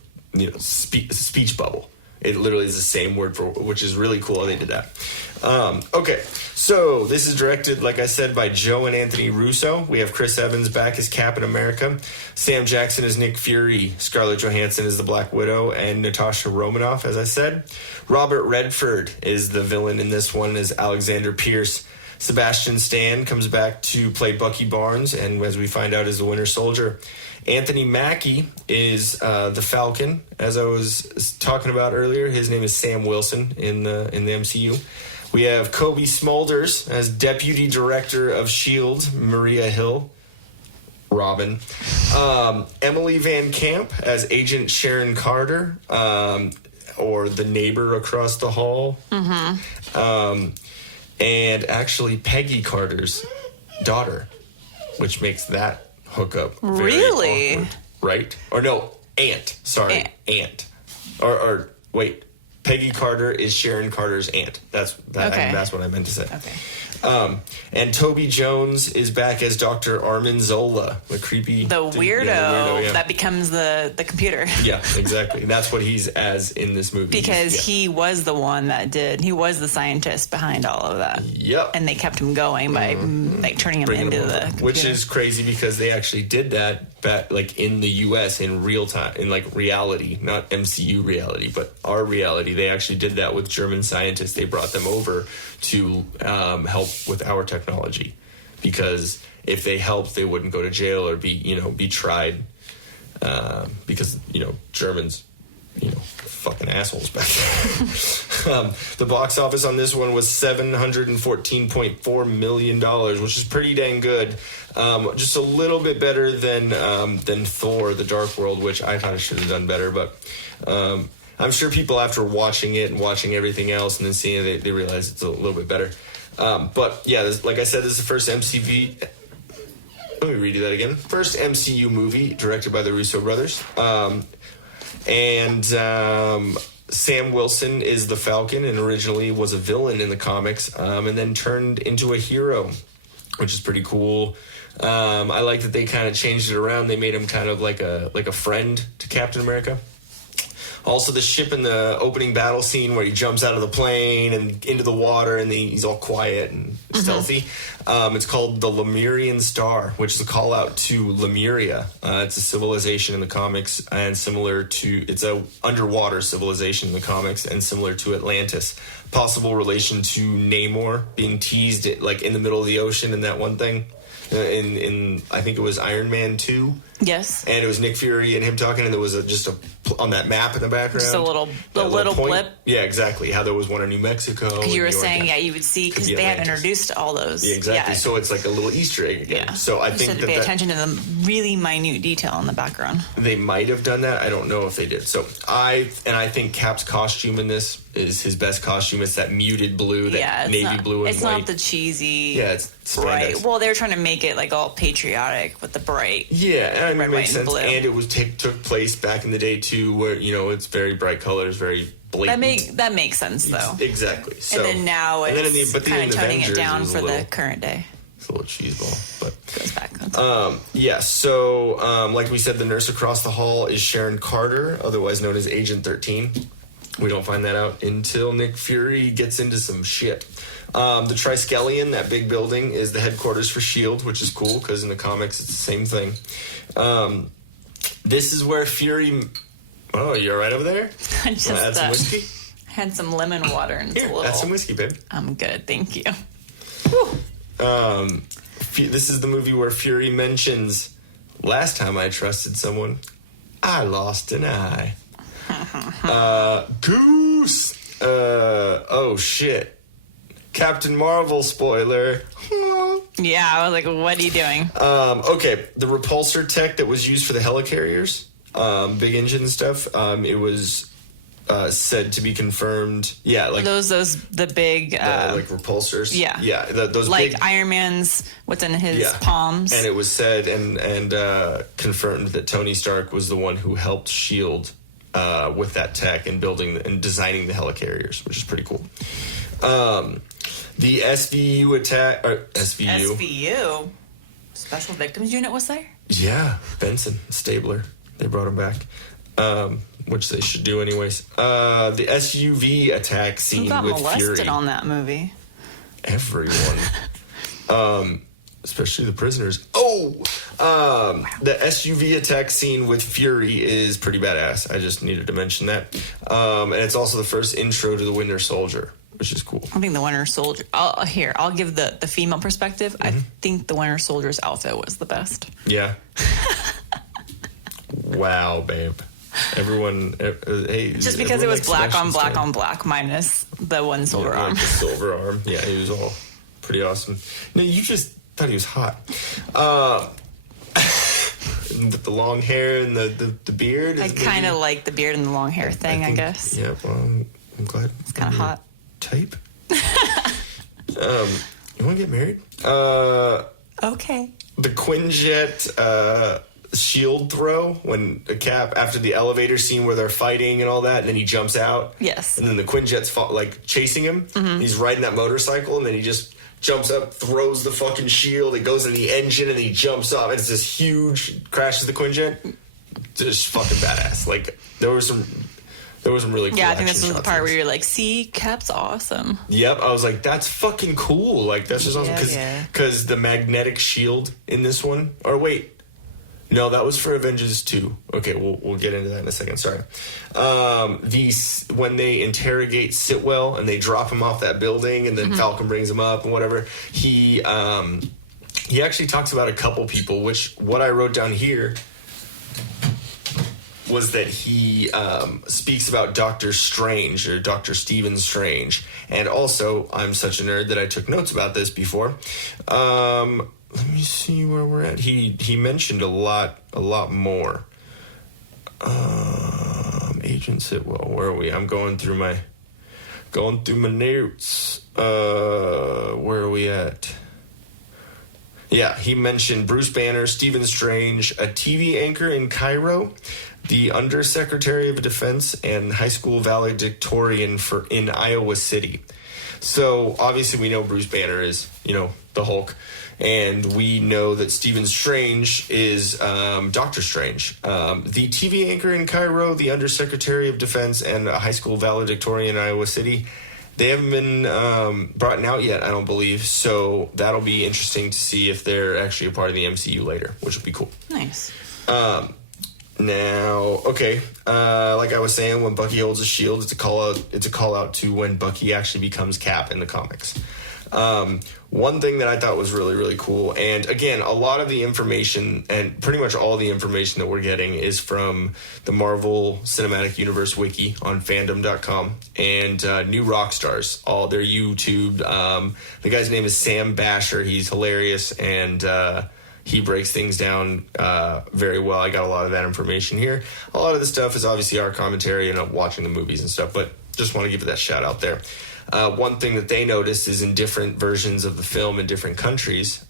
speech bubble. It literally is the same word for, which is really cool how they did that. Okay, so this is directed, like I said, by Joe and Anthony Russo. We have Chris Evans back as Captain America, Sam Jackson as Nick Fury, Scarlett Johansson as the Black Widow, and Natasha Romanoff, as I said. Robert Redford is the villain in this one as Alexander Pierce. Sebastian Stan comes back to play Bucky Barnes, and as we find out, is the Winter Soldier. Anthony Mackie is the Falcon. As I was talking about earlier, his name is Sam Wilson in the MCU. We have Kobe Smulders as Deputy Director of S.H.I.E.L.D., Maria Hill, Robin. Emily Van Camp as Agent Sharon Carter, or the neighbor across the hall. Mm-hmm. And actually Peggy Carter's daughter, which makes that hookup very awkward, right? Or no, aunt. Sorry, aunt. Or wait, Peggy Carter is Sharon Carter's aunt. That's what I meant to say. Okay. And Toby Jones is back as Dr. Armin Zola, the weirdo that becomes the computer. Yeah, exactly. That's what he's as in this movie. Because he was the one he was the scientist behind all of that. Yep. And they kept him going by like turning him into the computer. Which is crazy because they actually did that back like in the US in real time, in like reality, not MCU reality, but our reality. They actually did that with German scientists. They brought them over to help with our technology, because if they helped, they wouldn't go to jail or be tried, because Germans, fucking assholes back then. The box office on this one was $714.4 million, which is pretty dang good. Just a little bit better than Thor: The Dark World, which I thought it should have done better, but I'm sure people, after watching it and watching everything else and then seeing it, they realize it's a little bit better. But yeah, like I said, this is the first MCV. Let me redo that again. First MCU movie directed by the Russo brothers. Sam Wilson is the Falcon and originally was a villain in the comics, and then turned into a hero, which is pretty cool. I like that they kind of changed it around. They made him kind of like a friend to Captain America. Also, the ship in the opening battle scene where he jumps out of the plane and into the water and he's all quiet and stealthy. It's called the Lemurian Star, which is a call out to Lemuria. It's a civilization in the comics and it's a underwater civilization in the comics and similar to Atlantis. Possible relation to Namor being teased like in the middle of the ocean in that one thing. In I think it was Iron Man 2. Yes. And it was Nick Fury and him talking, and there was just on that map in the background. Just a little blip. Yeah, exactly. How there was one in New Mexico. Because you were saying, you would see, because they had introduced all those. Yeah, exactly. Yeah. So it's like a little Easter egg again. Yeah. So I think to pay attention to the really minute detail in the background. They might have done that. I don't know if they did. So I think Cap's costume in this is his best costume. It's that muted blue, that navy blue and white. It's not the cheesy. Yeah, it's bright. Well, they were trying to make it like all patriotic with the bright. Yeah, and it makes sense. Blue. And it was took place back in the day too, where it's very bright colors, very blatant. That makes sense though. Exactly. So, and then now it's kind of toning it down for the current day. It's a little cheeseball, but goes back. Yeah. So, like we said, the nurse across the hall is Sharon Carter, otherwise known as Agent 13. We don't find that out until Nick Fury gets into some shit. The Triskelion, that big building, is the headquarters for S.H.I.E.L.D., which is cool because in the comics it's the same thing. This is where Fury... Oh, you all right over there? I just add some whiskey? Had some lemon water and it's a little... Add some whiskey, babe. I'm good, thank you. This is the movie where Fury mentions, last time I trusted someone, I lost an eye. Goose! Oh, shit. Captain Marvel spoiler. Yeah, I was like, what are you doing? Okay, the repulsor tech that was used for the helicarriers, big engine and stuff, it was said to be confirmed. Yeah, like the big like repulsors. Yeah, yeah, those like big, Iron Man's what's in his palms. And it was said and confirmed that Tony Stark was the one who helped Shield with that tech and building and designing the helicarriers, which is pretty cool. The SVU attack, or SVU, Special Victims Unit, was there? Yeah, Benson, Stabler. They brought him back, which they should do anyways. The SUV attack scene with Fury. Who got molested on that movie? Everyone. Especially the prisoners. The SUV attack scene with Fury is pretty badass. I just needed to mention that. And it's also the first intro to the Winter Soldier, which is cool. I think the Winter Soldier... I'll give the female perspective. Mm-hmm. I think the Winter Soldier's outfit was the best. Yeah. Wow, babe. Everyone... hey, just because it was black on black on black minus the one silver arm. Like the silver arm. Yeah, he was all pretty awesome. No, you just thought he was hot. With the long hair and the beard. I kind of like the beard and the long hair thing, I guess. Yeah, well, I'm glad. It's kind of hot. Type. You want to get married? Okay. The Quinjet shield throw when a Cap, after the elevator scene where they're fighting and all that, and then he jumps out. Yes. And then the Quinjet's chasing him. Mm-hmm. He's riding that motorcycle, and then he just jumps up, throws the fucking shield. It goes in the engine, and he jumps off. It's this huge, crashes the Quinjet. Just fucking badass. Like, there was some really cool. Yeah, I think this was the part where you're like, see, Cap's awesome. Yep, I was like, that's fucking cool. Like, that's just awesome. Because the magnetic shield in this one, or wait, no, that was for Avengers 2. Okay, we'll get into that in a second. Sorry. When they interrogate Sitwell and they drop him off that building, and then Falcon brings him up and whatever, he actually talks about a couple people, which what I wrote down here was that he speaks about Doctor Strange, or Dr. Stephen Strange. And also, I'm such a nerd that I took notes about this before. Let me see where we're at. He mentioned a lot more. Agent Sitwell, where are we? I'm going through my notes. Where are we at? Yeah, he mentioned Bruce Banner, Stephen Strange, a TV anchor in Cairo, the Undersecretary of Defense and high school valedictorian in Iowa City. So obviously we know Bruce Banner is, the Hulk. And we know that Stephen Strange is Doctor Strange. The TV anchor in Cairo, the Undersecretary of Defense, and a high school valedictorian in Iowa City, they haven't been brought out yet, I don't believe. So that'll be interesting to see if they're actually a part of the MCU later, which would be cool. Nice. Now, okay, like I was saying, when Bucky holds a shield, it's a call out to when Bucky actually becomes Cap in the comics. One thing that I thought was really, really cool, and again, a lot of the information and pretty much all the information that we're getting is from the Marvel Cinematic Universe wiki on fandom.com and New Rockstars, all their YouTube. The guy's name is Sam Basher. He's hilarious, and he breaks things down very well. I got a lot of that information here. A lot of the stuff is obviously our commentary and watching the movies and stuff, but just want to give it that shout out there. One thing that they noticed is in different versions of the film in different countries,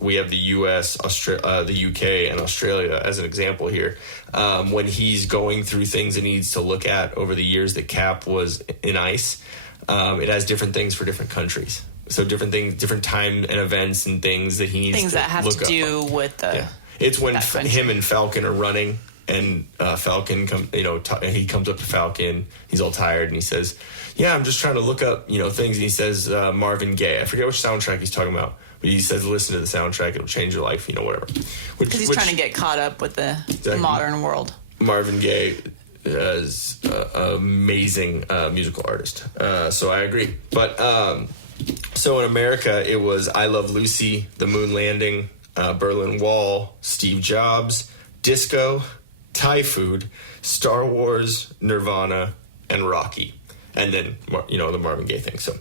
we have the US, the UK, and Australia as an example here. When he's going through things that he needs to look at over the years that Cap was in ice, it has different things for different countries. So different things, different time and events and things that he needs to look up. Things that have to do with the... Yeah. It's when him and Falcon are running, and Falcon he comes up to Falcon, he's all tired, and he says, yeah, I'm just trying to look up, things. And he says Marvin Gaye. I forget which soundtrack he's talking about, but he says, listen to the soundtrack. It'll change your life, whatever. Because he's trying to get caught up with the modern world. Marvin Gaye is an amazing musical artist. So I agree. But so in America, it was I Love Lucy, The Moon Landing, Berlin Wall, Steve Jobs, Disco, Thai Food, Star Wars, Nirvana, and Rocky. And then, the Marvin Gaye thing. So,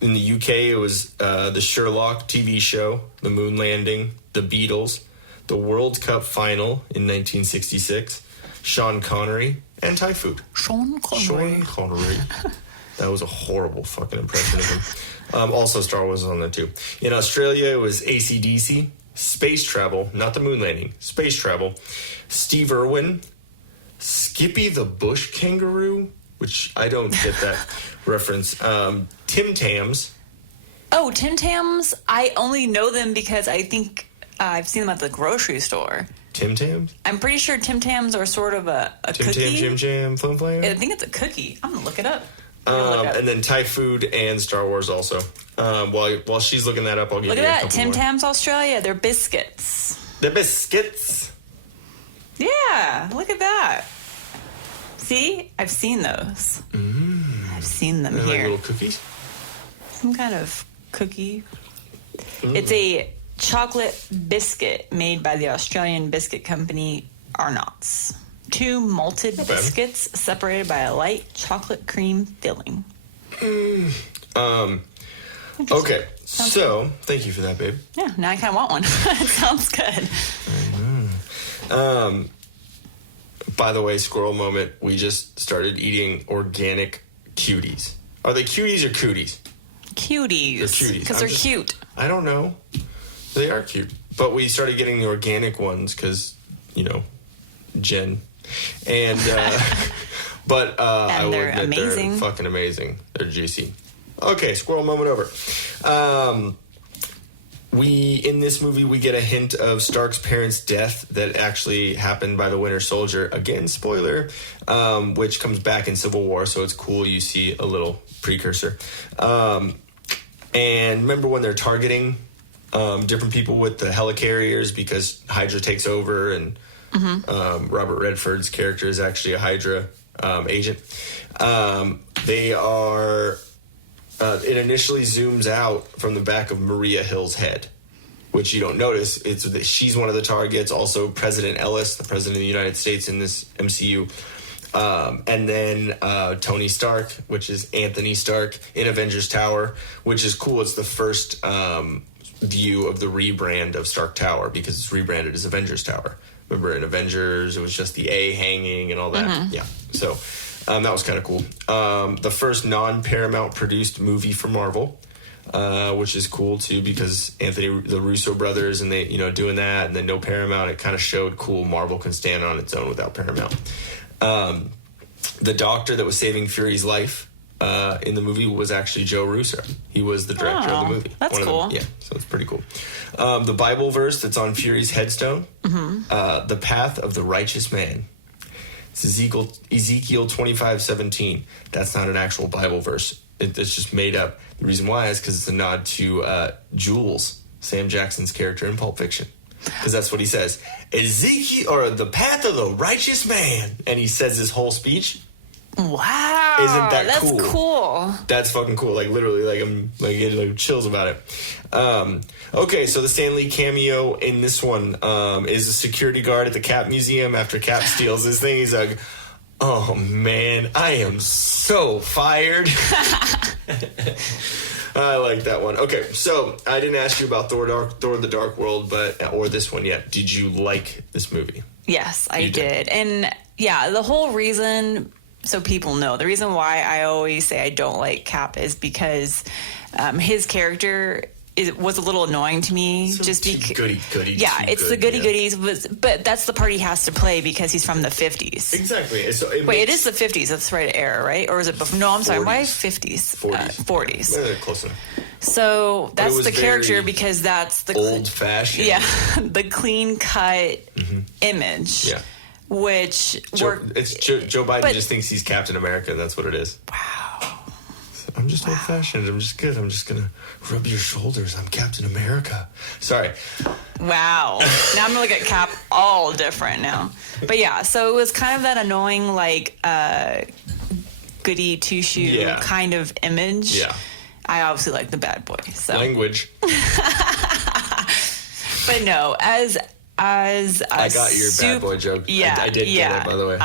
in the UK, it was the Sherlock TV show, The Moon Landing, The Beatles, the World Cup Final in 1966, Sean Connery, and Thai Food. Sean Connery. That was a horrible fucking impression of him. Also, Star Wars was on there, too. In Australia, it was AC/DC, Space Travel, not the Moon Landing, Space Travel, Steve Irwin, Skippy the Bush Kangaroo, which I don't get that reference. Tim Tams. Oh, Tim Tams. I only know them because I think I've seen them at the grocery store. Tim Tams? I'm pretty sure Tim Tams are sort of a Tim cookie. Tam, Jim Jam, Flim Flam? I think it's a cookie. I'm going to look it up. And then Thai Food and Star Wars also. While she's looking that up, I'll give you a couple more. Look at that. Tim Tams Australia. They're biscuits. They're biscuits? Yeah. Look at that. See? I've seen those. I've seen them here. Like little cookies? Some kind of cookie. It's a chocolate biscuit made by the Australian biscuit company Arnott's. 2 malted biscuits separated by a light chocolate cream filling. Okay, so thank you for that, babe. Yeah, now I kind of want one. It sounds good. By the way, squirrel moment, we just started eating organic cuties. Are they cuties or cooties? Cuties. They're cuties. Because they're cute. I don't know. They are cute. But we started getting the organic ones because, Jen. And, but I will admit amazing. They're fucking amazing. They're juicy. Okay, squirrel moment over. In this movie, we get a hint of Stark's parents' death that actually happened by the Winter Soldier. Again, spoiler, which comes back in Civil War, so it's cool. You see a little precursor. And remember when they're targeting different people with the helicarriers because Hydra takes over and Robert Redford's character is actually a Hydra agent. They are... it initially zooms out from the back of Maria Hill's head, which you don't notice. It's that she's one of the targets. Also, President Ellis, the president of the United States in this MCU. And then Tony Stark, which is Anthony Stark in Avengers Tower, which is cool. It's the first view of the rebrand of Stark Tower because it's rebranded as Avengers Tower. Remember in Avengers, it was just the A hanging and all that. Yeah. So that was kind of cool. The first non-Paramount produced movie for Marvel. which is cool too because the Russo brothers, and they doing that, and then no Paramount. It kind of showed cool Marvel can stand on its own without Paramount. The doctor that was saving Fury's life in the movie was actually Joe Russo. He was the director of the movie. That's cool. Yeah, so it's pretty cool. The Bible verse that's on Fury's headstone, the path of the righteous man. It's Ezekiel 25:17. That's not an actual Bible verse. It's just made up. The reason why is because it's a nod to Jules, Sam Jackson's character in Pulp Fiction. Because that's what he says. Ezekiel, or the path of the righteous man. And he says his whole speech. Wow. Isn't that cool? That's cool. That's fucking cool. Like, literally, like, I'm like getting like chills about it. Okay, so the Stan Lee cameo in this one is a security guard at the Cap Museum after Cap steals this thing. He's like, oh, man, I am so fired. I like that one. Okay, so I didn't ask you about Thor the Dark World, or this one yet. Did you like this movie? Yes, I did. And, yeah, the whole reason... So people know the reason why I always say I don't like Cap is because his character was a little annoying to me. So just because, goody. Yeah, it's the goodies, but that's the part he has to play because he's from the 50s. Exactly. So Wait, it is the 50s. That's the right era, right? Or is it before? No, I'm sorry. Why 50s? 40s. They're close enough. So that's the character because that's the old fashioned. Yeah, the clean cut image. Yeah. Which Joe Biden just thinks he's Captain America, and that's what it is. Wow. I'm just old fashioned. I'm just good. I'm just gonna rub your shoulders. I'm Captain America. Sorry. Wow. Now I'm gonna look at Cap all different now. But yeah, so it was kind of that annoying like goody two shoe kind of image. Yeah. I obviously like the bad boy. So language. But no, as I got your bad boy joke. Yeah, I did get it, by the way.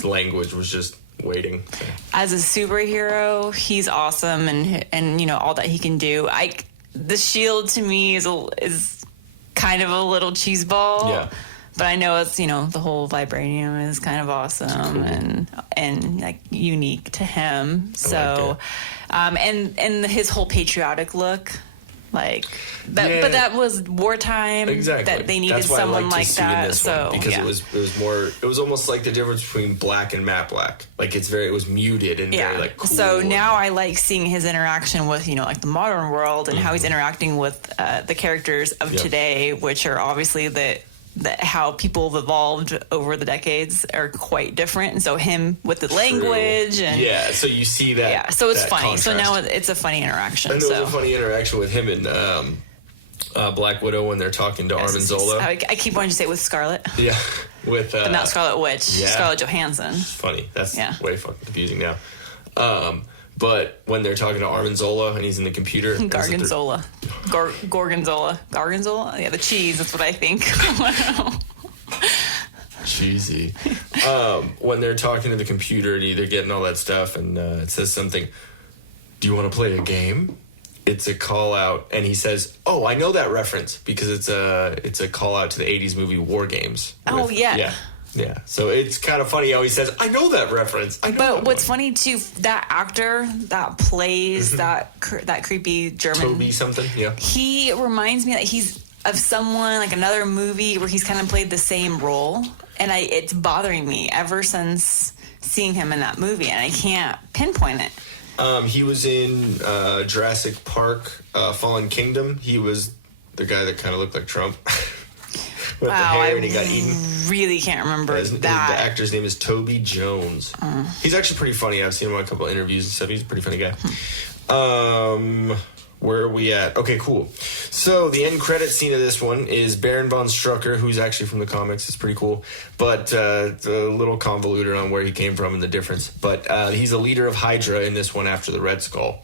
The language was just waiting. So. As a superhero, he's awesome, and all that he can do. The Shield to me is kind of a little cheeseball. Yeah. But I know it's the whole vibranium is kind of awesome and like unique to him. So, and his whole patriotic look. Like that, but that was wartime. Exactly. That they needed someone like that. So because it was almost like the difference between black and matte black. Like it was muted and very like cool. So now I like seeing his interaction with like the modern world and how he's interacting with the characters of today, which are obviously how people have evolved over the decades are quite different. And so him with the language and so you see that. Yeah, so it's funny. Contrast. So now it's a funny interaction. And there was a funny interaction with him and Black Widow when they're talking to Armin Zola. I keep wanting to say with Scarlet. Yeah, with but not Scarlet Witch. Scarlett Johansson. It's funny. That's way fucking confusing now. But when they're talking to Armin Zola and he's in the computer. Gorgonzola. Gorgonzola. Gorgonzola? Yeah, the cheese. That's what I think. Cheesy. When they're talking to the computer and they're getting all that stuff and it says something, do you want to play a game? It's a call out. And he says, oh, I know that reference because it's a call out to the 80s movie War Games. Yeah, so it's kind of funny how he says, I know that reference. But what's funny, too, that actor that plays that creepy German... Toby something, yeah. He reminds me that he's of someone, like another movie where he's kind of played the same role. And it's bothering me ever since seeing him in that movie, and I can't pinpoint it. He was in Jurassic Park, Fallen Kingdom. He was the guy that kind of looked like Trump. With the hair and he got eaten. Really can't remember that. The actor's name is Toby Jones. He's actually pretty funny. I've seen him on a couple of interviews and stuff. He's a pretty funny guy. Where are we at? Okay, cool. So the end credit scene of this one is Baron von Strucker, who's actually from the comics. It's pretty cool. But it's a little convoluted on where he came from and the difference. But he's a leader of Hydra in this one after the Red Skull.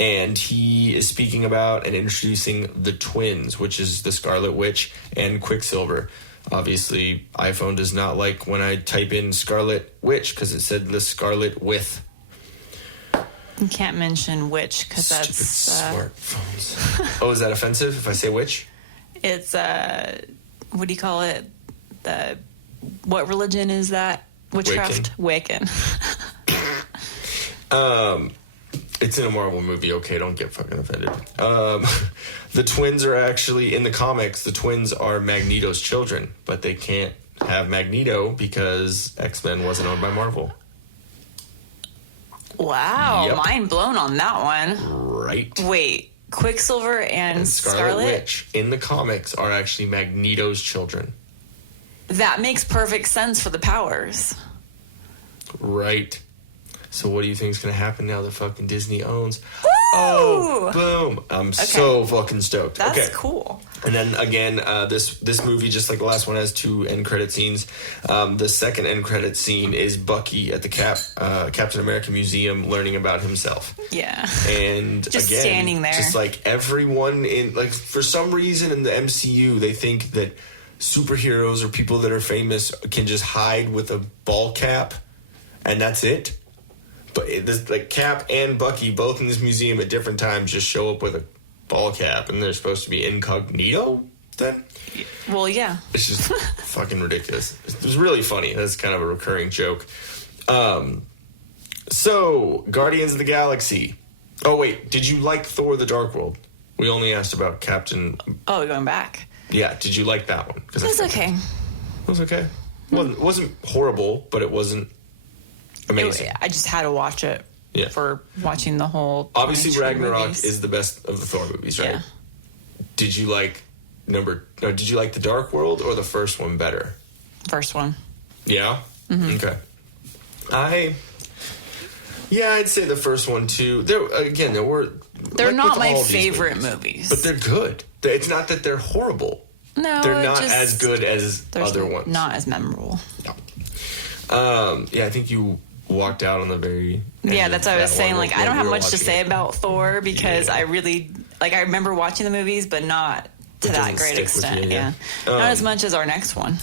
And he is speaking about and introducing the twins, which is the Scarlet Witch and Quicksilver. Obviously, iPhone does not like when I type in Scarlet Witch because it said the Scarlet with. You can't mention witch because that's... smartphones. Oh, is that offensive if I say witch? It's, what do you call it? What religion is that? Witchcraft? Wiccan. It's in a Marvel movie. Okay, don't get fucking offended. The twins are actually, in the comics, the twins are Magneto's children, but they can't have Magneto because X-Men wasn't owned by Marvel. Wow, Yep. mind blown on that one. Right. Wait, Quicksilver and Scarlet Witch in the comics are actually Magneto's children. That makes perfect sense for the powers. Right. So what do you think is going to happen now that fucking Disney owns? Woo! Oh, boom. I'm so fucking stoked. That's cool. And then again, this movie, just like the last one, has 2 end credit scenes. The second end credit scene is Bucky at the Captain America Museum learning about himself. Yeah. And just again, standing there. just like everyone in, like, for some reason in the MCU, they think that superheroes or people that are famous can just hide with a ball cap and that's it. But like Cap and Bucky, both in this museum at different times, just show up with a ball cap, and they're supposed to be incognito then? Well, yeah. It's just fucking ridiculous. It was really funny. That's kind of a recurring joke. So, Guardians of the Galaxy. Oh, wait. Did you like Thor the Dark World? We only asked about Captain... Oh, going back. Yeah, did you like that one? It was okay. It was okay. It wasn't horrible, but it wasn't amazing. I just had to watch it for watching the whole. Obviously, Ragnarok movies. is the best of the Thor movies, right? Yeah. Did you like did you like the Dark World or the first one better? First one. Yeah? Mm-hmm. Okay. I'd say the first one too. They're like, not my favorite movies. But they're good. It's not that they're horrible. No, they're not as good as other ones. Not as memorable. No. I think you walked out on the very end. Yeah, that's what I was saying. Like, I don't have much to say it. about Thor because I really I remember watching the movies, but not to that great extent. Not as much as our next one.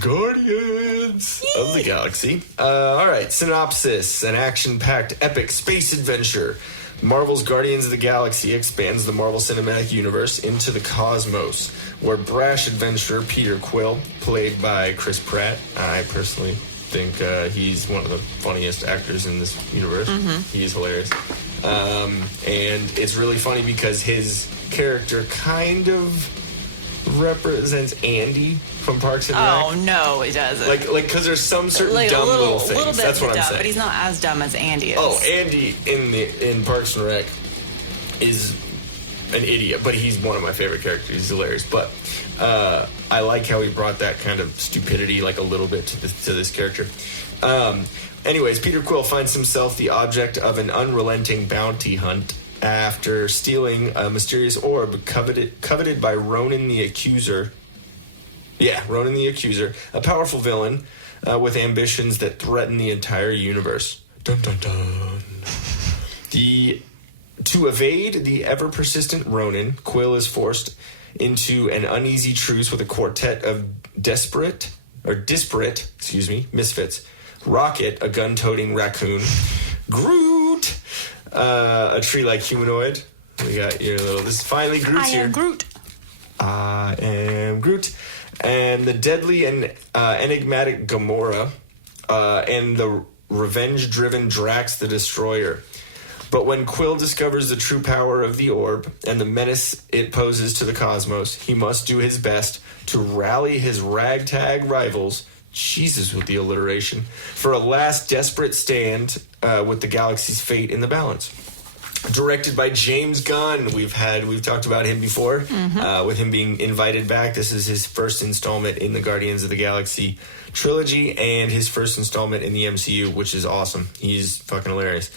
Guardians of the Galaxy. All right, synopsis: an action-packed epic space adventure. Marvel's Guardians of the Galaxy expands the Marvel Cinematic Universe into the cosmos, where brash adventurer Peter Quill, played by Chris Pratt, I personally think he's one of the funniest actors in this universe. Mm-hmm. He is hilarious. And it's really funny because his character kind of represents Andy from Parks and Rec. Oh, no, it doesn't. Like, because there's some certain dumb little things. A little bit That's what I'm dumb, saying. but he's not as dumb as Andy is. Oh, Andy in Parks and Rec is an idiot, but he's one of my favorite characters. He's hilarious. But I like how he brought that kind of stupidity, like, a little bit to this character. Anyways, Peter Quill finds himself the object of an unrelenting bounty hunt after stealing a mysterious orb coveted by Ronan the Accuser. Yeah, Ronan the Accuser, a powerful villain with ambitions that threaten the entire universe. Dun dun dun. To evade the ever-persistent Ronan, Quill is forced into an uneasy truce with a quartet of disparate misfits. Rocket, a gun-toting raccoon. Groot, a tree-like humanoid. We got your little... This is finally Groot's here. I am Groot. I am Groot. And the deadly and enigmatic Gamora, and the revenge-driven Drax the Destroyer. But when Quill discovers the true power of the orb and the menace it poses to the cosmos, he must do his best to rally his ragtag rivals, Jesus with the alliteration, for a last desperate stand with the galaxy's fate in the balance. Directed by James Gunn. We've talked about him before, with him being invited back. This is his first installment in the Guardians of the Galaxy trilogy and his first installment in the MCU, which is awesome. He's fucking hilarious.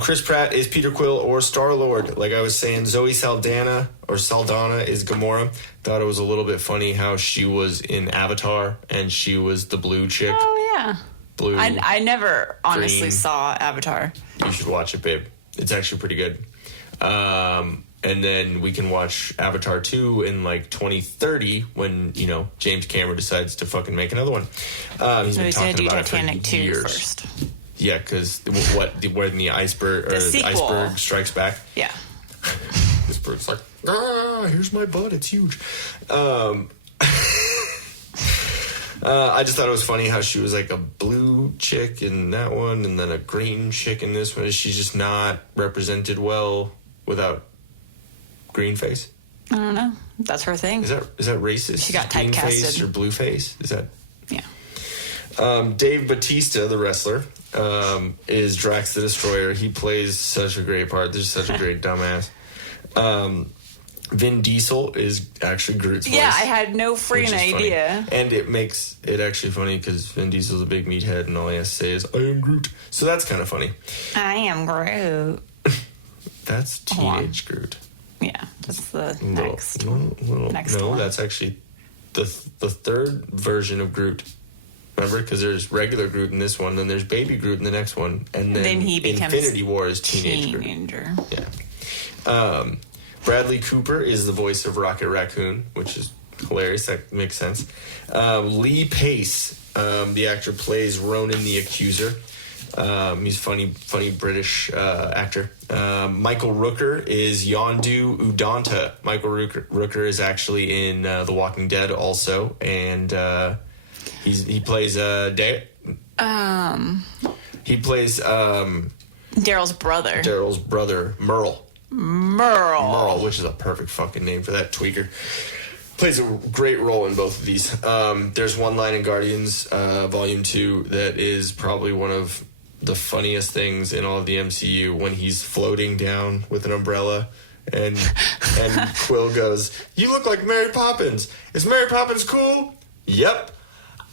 Chris Pratt is Peter Quill or Star-Lord. Like I was saying, Zoe Saldana is Gamora. Thought it was a little bit funny how she was in Avatar and she was the blue chick. Oh, yeah. Blue. I never honestly green. saw Avatar. You should watch it, babe. It's actually pretty good. And then we can watch Avatar 2 in like 2030 when, James Cameron decides to fucking make another one. He's been talking about Titanic 2 years. first. Yeah, because when the iceberg strikes back. Yeah. This bird's like, here's my butt. It's huge. I just thought it was funny how she was like a blue blue chick in that one, and then a green chick in this one. Is she just not represented well without green face? I don't know. That's her thing. Is that racist? She got green typecasted. Face or blue face? Is that? Yeah. Dave Bautista, the wrestler, is Drax the Destroyer. He plays such a great part. There's such a great dumbass. Vin Diesel is actually Groot's voice. Yeah, I had no freaking idea. Funny. And it makes it actually funny because Vin Diesel's a big meathead and all he has to say is, I am Groot. So that's kind of funny. I am Groot. That's teenage Groot. Yeah, that's the next one. No, that's actually the third version of Groot. Remember? Because there's regular Groot in this one, then there's baby Groot in the next one, and then he becomes Infinity War is teenager. Groot. Yeah. Bradley Cooper is the voice of Rocket Raccoon, which is hilarious. That makes sense. Lee Pace, the actor, plays Ronan the Accuser. He's funny British actor. Michael Rooker is Yondu Udonta. Michael Rooker is actually in The Walking Dead also, and he plays he plays Daryl's brother, Merle, which is a perfect fucking name for that tweaker. Plays a great role in both of these. There's one line in Guardians Volume 2 that is probably one of the funniest things in all of the MCU, when he's floating down with an umbrella and Quill goes, "You look like Mary Poppins. Is Mary Poppins cool?" "Yep.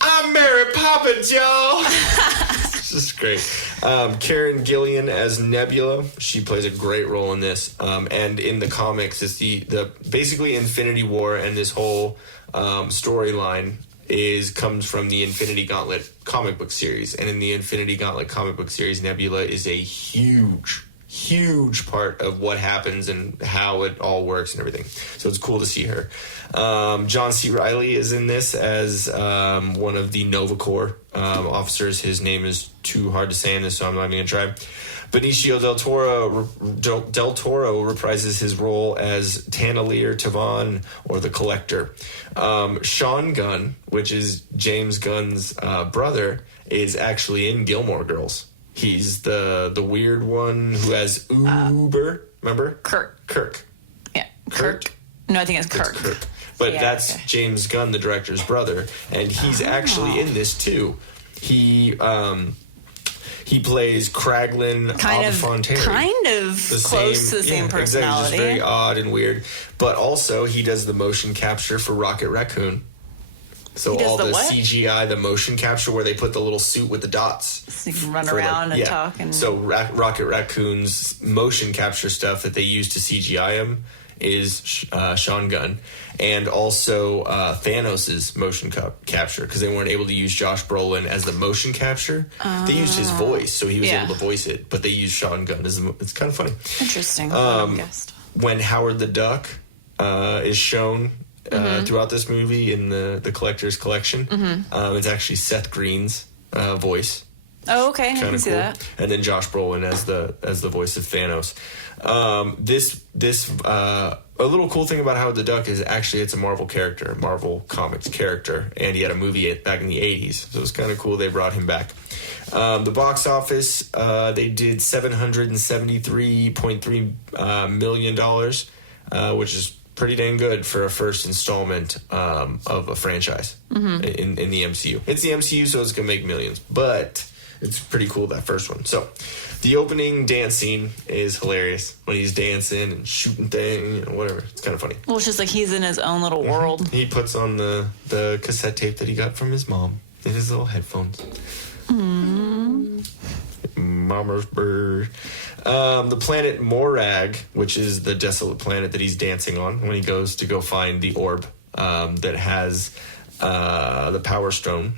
I'm Mary Poppins, y'all." It's just great. Karen Gillan as Nebula. She plays a great role in this. And in the comics, it's the basically Infinity War, and this whole storyline comes from the Infinity Gauntlet comic book series. And in the Infinity Gauntlet comic book series, Nebula is a huge part of what happens and how it all works and everything. So it's cool to see her. John C. Reilly is in this as one of the Nova Corps officers. His name is too hard to say in this, so I'm not even going to try. Benicio del Toro reprises his role as Tanalier Tavan, or the Collector. Sean Gunn, which is James Gunn's brother, is actually in Gilmore Girls. He's the weird one who has Uber. Remember? Kirk. Yeah. Kirk. No, I think it's Kirk. But that's okay. James Gunn, the director's brother, and he's actually in this too. He plays Kraglin Fontaine. Kind of close to the same personality. Exactly, just very odd and weird. But also, he does the motion capture for Rocket Raccoon. So all the CGI, the motion capture where they put the little suit with the dots. So you can run around and talk. So Rocket Raccoon's motion capture stuff that they use to CGI him is Sean Gunn. And also Thanos' motion capture, because they weren't able to use Josh Brolin as the motion capture. They used his voice, so he was able to voice it, but they used Sean Gunn. It's kind of funny. Interesting. When Howard the Duck is shown throughout this movie in the Collector's Collection, it's actually Seth Green's voice. Oh, okay. I can see that. And then Josh Brolin as the voice of Thanos. A little cool thing about Howard the Duck is actually it's a Marvel character, Marvel Comics character, and he had a movie back in the 80s, so it's kind of cool they brought him back. The box office, they did $773.3 million, which is pretty dang good for a first installment of a franchise in the MCU. It's the MCU, so it's going to make millions, but it's pretty cool, that first one. So the opening dance scene is hilarious when he's dancing and shooting things, whatever. It's kind of funny. Well, it's just like he's in his own little world. He puts on the cassette tape that he got from his mom in his little headphones. Mama's bird. The planet Morag, which is the desolate planet that he's dancing on when he goes to go find the orb that has the Power Stone.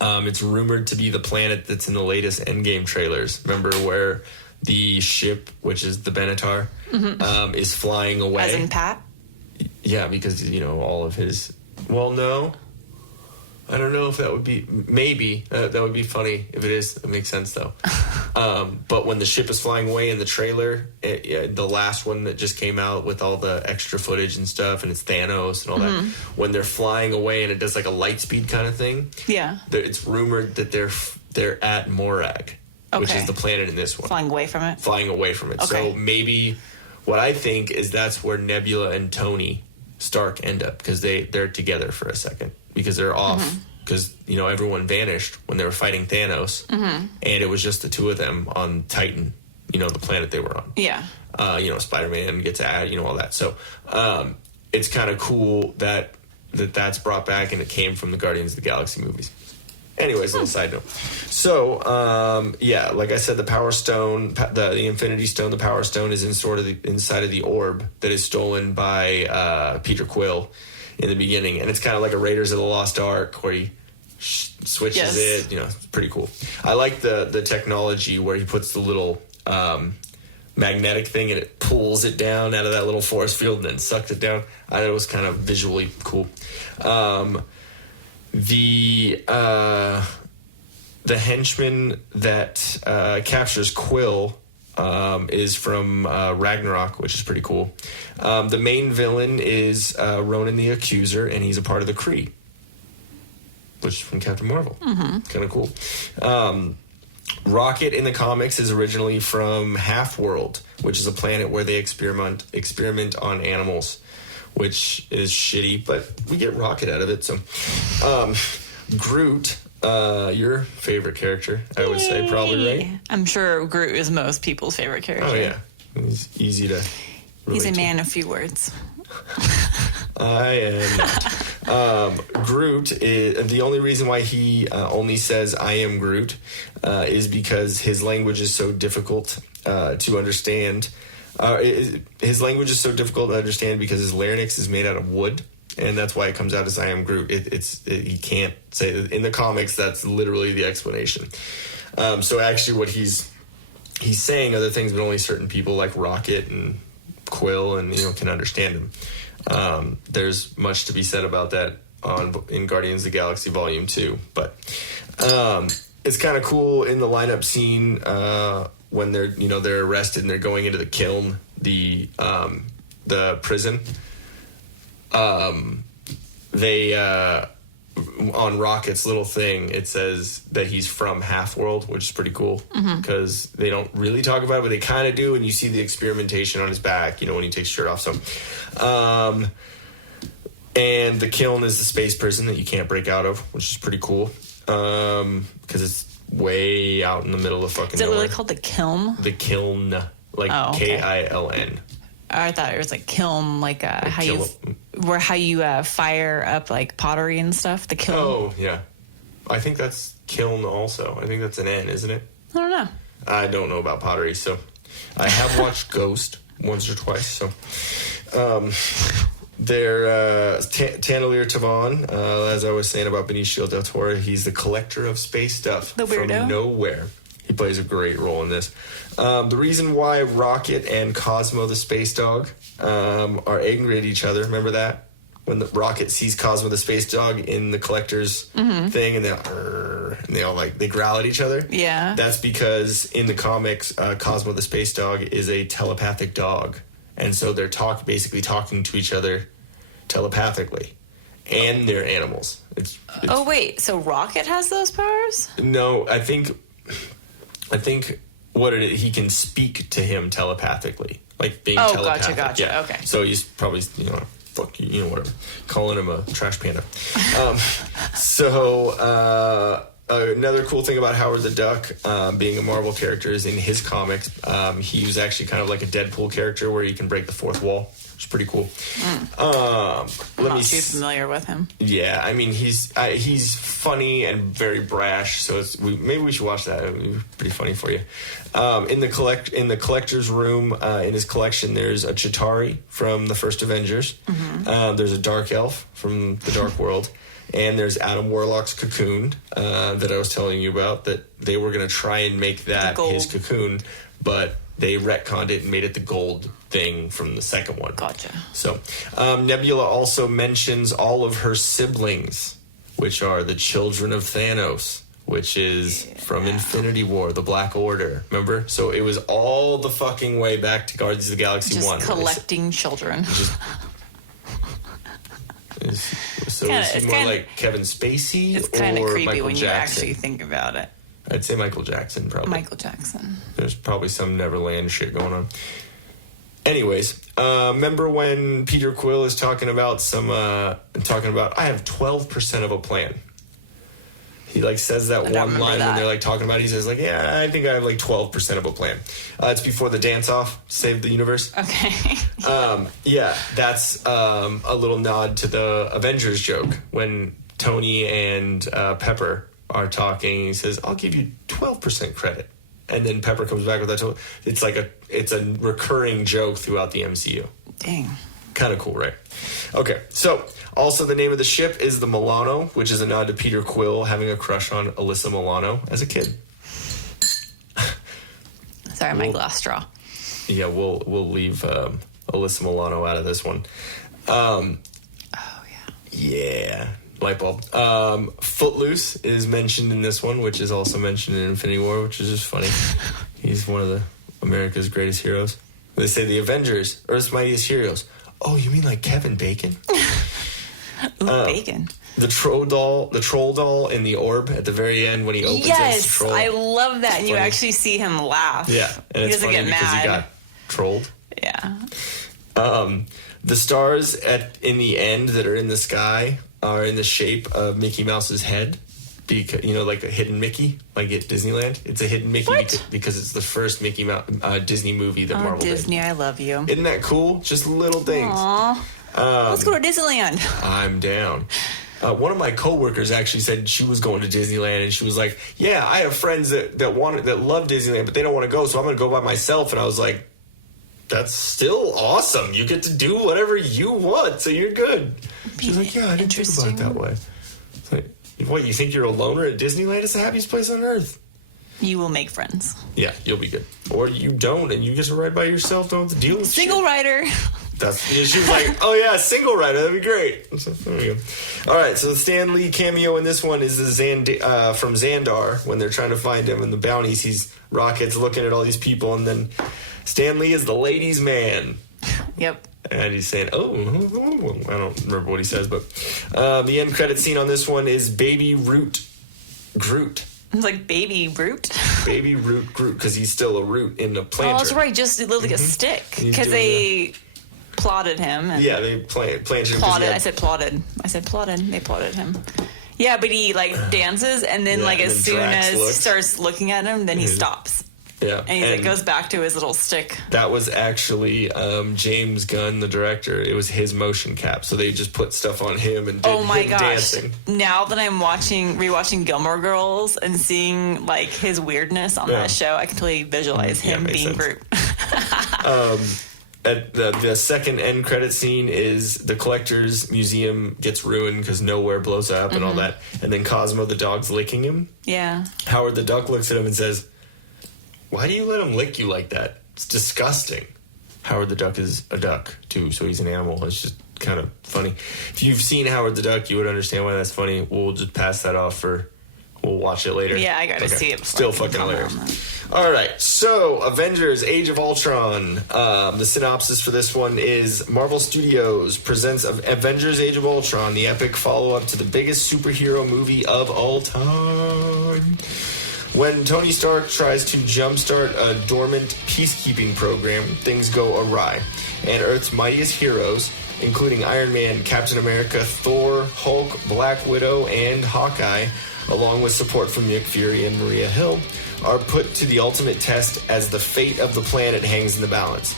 It's rumored to be the planet that's in the latest Endgame trailers. Remember where the ship, which is the Benatar, is flying away? As in Pat? Yeah, because, all of his... Well, no. I don't know if that would be... Maybe. That would be funny if it is. It makes sense, though. But when the ship is flying away in the trailer, the last one that just came out with all the extra footage and stuff, and it's Thanos and all that, when they're flying away and it does like a light speed kind of thing, yeah, it's rumored that they're at Morag, which is the planet in this one. Flying away from it? Flying away from it. Okay. So maybe what I think is that's where Nebula and Tony Stark end up, because they're together for a second, because they're off, because, you know, everyone vanished when they were fighting Thanos, and it was just the two of them on Titan, you know, the planet they were on. Yeah. You know, Spider-Man gets added, you know, all that. So it's kind of cool that's brought back, and it came from the Guardians of the Galaxy movies. Anyways, little side note. So, yeah, like I said, the Power Stone, the Infinity Stone, the Power Stone is inside of the orb that is stolen by Peter Quill in the beginning. And it's kind of like a Raiders of the Lost Ark where he switches it. You know, it's pretty cool. I like the technology where he puts the little magnetic thing and it pulls it down out of that little force field and then sucks it down. I thought it was kind of visually cool. The henchman that captures Quill is from Ragnarok, which is pretty cool. The main villain is Ronan the Accuser, and he's a part of the Kree, which is from Captain Marvel. Kind of cool. Rocket in the comics is originally from Half-World, which is a planet where they experiment on animals, which is shitty, but we get Rocket out of it. So, Groot, your favorite character, I would say, probably, right? I'm sure Groot is most people's favorite character. Oh, yeah. He's easy to relate He's a man to. of few words. I am not. Groot, the only reason why he only says I am Groot is because his language is so difficult to understand. His language is so difficult to understand because his larynx is made out of wood, and that's why it comes out as I am Groot. He can't say it. In the comics, that's literally the explanation. So actually what he's saying other things, but only certain people like Rocket and Quill and, you know, can understand him. There's much to be said about that in Guardians of the Galaxy Volume 2, but it's kind of cool in the lineup scene when they're arrested and they're going into the kiln, the prison. They on Rocket's little thing, it says that he's from Half-World, which is pretty cool because they don't really talk about it, but they kind of do, and you see the experimentation on his back, you know, when he takes his shirt off. So, and the kiln is the space prison that you can't break out of, which is pretty cool because it's way out in the middle of fucking nowhere. Is it really called the kiln? The kiln, like Kiln. I thought it was like kiln, like how you fire up like pottery and stuff. The kiln. Oh yeah, I think that's kiln also. I think that's an N, isn't it? I don't know. I don't know about pottery, so I have watched Ghost once or twice. So they're Tanelier Tavon, as I was saying about Benicio del Toro. He's the collector of space stuff the weirdo. From nowhere. He plays a great role in this. The reason why Rocket and Cosmo the space dog are angry at each other, remember that? When the Rocket sees Cosmo the space dog in the collector's thing, and they all they growl at each other. Yeah. That's because in the comics, Cosmo the space dog is a telepathic dog. And so they're basically talking to each other telepathically. And they're animals. It's oh, wait. So Rocket has those powers? No, I think what it is, he can speak to him telepathically, like being telepathic. Gotcha. Yeah. Okay. So he's probably, fuck you, whatever, calling him a trash panda. Another cool thing about Howard the Duck being a Marvel character is in his comics, he was actually kind of like a Deadpool character where he can break the fourth wall. It's pretty cool. I'm not too familiar with him. Yeah, I mean he's funny and very brash, so maybe we should watch that. It would be pretty funny for you. In the collector's room, in his collection, there's a Chitauri from the first Avengers. There's a Dark Elf from the Dark World, and there's Adam Warlock's cocoon that I was telling you about. That they were going to try and make that his cocoon, but they retconned it and made it the gold thing from the second one. Gotcha. So, Nebula also mentions all of her siblings, which are the children of Thanos, which is from Infinity War, the Black Order. Remember? So it was all the fucking way back to Guardians of the Galaxy 1. Just collecting children. So it's more like Kevin Spacey it's kind of creepy Michael when Jackson. You actually think about it. I'd say Michael Jackson, probably. Michael Jackson. There's probably some Neverland shit going on. Anyways, remember when Peter Quill is talking about I have 12% of a plan. He like says that one line when they're like talking about it. He says like, yeah, I think I have like 12% of a plan. It's before the dance off, Save the Universe. Okay. Yeah, that's a little nod to the Avengers joke when Tony and Pepper are talking. He says, I'll give you 12% credit. And then Pepper comes back with that. It's a recurring joke throughout the MCU. Dang. Kind of cool, right? Okay, so also the name of the ship is the Milano, which is a nod to Peter Quill having a crush on Alyssa Milano as a kid. Sorry, my glass straw. Yeah, we'll leave Alyssa Milano out of this one. Oh, yeah. Yeah. Light bulb. Footloose is mentioned in this one, which is also mentioned in Infinity War, which is just funny. He's one of America's greatest heroes. They say the Avengers, Earth's mightiest heroes. Oh, you mean like Kevin Bacon? Ooh, Bacon. The troll doll in the orb at the very end when he opens his troll. Yes, I love that. And you actually see him laugh. Yeah, and he it's doesn't funny get because mad. he got trolled. Yeah. The stars in the end that are in the sky are in the shape of Mickey Mouse's head. Because, like a hidden Mickey, like at Disneyland. It's a hidden Mickey because it's the first Mickey Mouse Disney movie that Marvel Disney, did. I love you. Isn't that cool? Just little things. Aww. Let's go to Disneyland. I'm down. One of my coworkers actually said she was going to Disneyland, and she was like, "Yeah, I have friends that love Disneyland, but they don't want to go, so I'm going to go by myself." And I was like, "That's still awesome. You get to do whatever you want, so you're good." She's like, "Yeah, I didn't think about it that way." It's like, what, you think you're a loner at Disneyland? It's the happiest place on earth. You will make friends. Yeah, you'll be good. Or you don't, and you get to ride by yourself. Don't have to deal with single rider. She was like, oh yeah, single rider, that'd be great. So, there we go. All right, so the Stan Lee cameo in this one is from Xandar when they're trying to find him, and the bounty sees Rocket's looking at all these people, and then Stan Lee is the ladies' man. Yep. And he's saying, oh, I don't remember what he says, but the end credit scene on this one is Baby Groot. It's like Baby Root? Baby Root Groot, because he's still a root in the planter. Oh, that's right, just looked like a stick. Because they plotted him. Yeah, they planted him. Plotted. I said plotted. They plotted him. Yeah, but he dances, and then as soon as he starts looking at him, then he stops. Yeah, and he goes back to his little stick. That was actually James Gunn, the director. It was his motion cap, so they just put stuff on him and did him dancing. Now that I'm rewatching Gilmore Girls and seeing his weirdness on that show, I can totally visualize him being Groot. The second end credit scene is the Collector's Museum gets ruined because Nowhere blows up and all that, and then Cosmo the dog's licking him. Yeah. Howard the Duck looks at him and says, "Why do you let him lick you like that? It's disgusting." Howard the Duck is a duck, too, so he's an animal. It's just kind of funny. If you've seen Howard the Duck, you would understand why that's funny. We'll just pass that off we'll watch it later. Yeah, I gotta see it. Still fucking hilarious. All right, so Avengers Age of Ultron. The synopsis for this one is Marvel Studios presents Avengers Age of Ultron, the epic follow-up to the biggest superhero movie of all time. When Tony Stark tries to jumpstart a dormant peacekeeping program, things go awry, and Earth's mightiest heroes, including Iron Man, Captain America, Thor, Hulk, Black Widow, and Hawkeye, along with support from Nick Fury and Maria Hill, are put to the ultimate test as the fate of the planet hangs in the balance.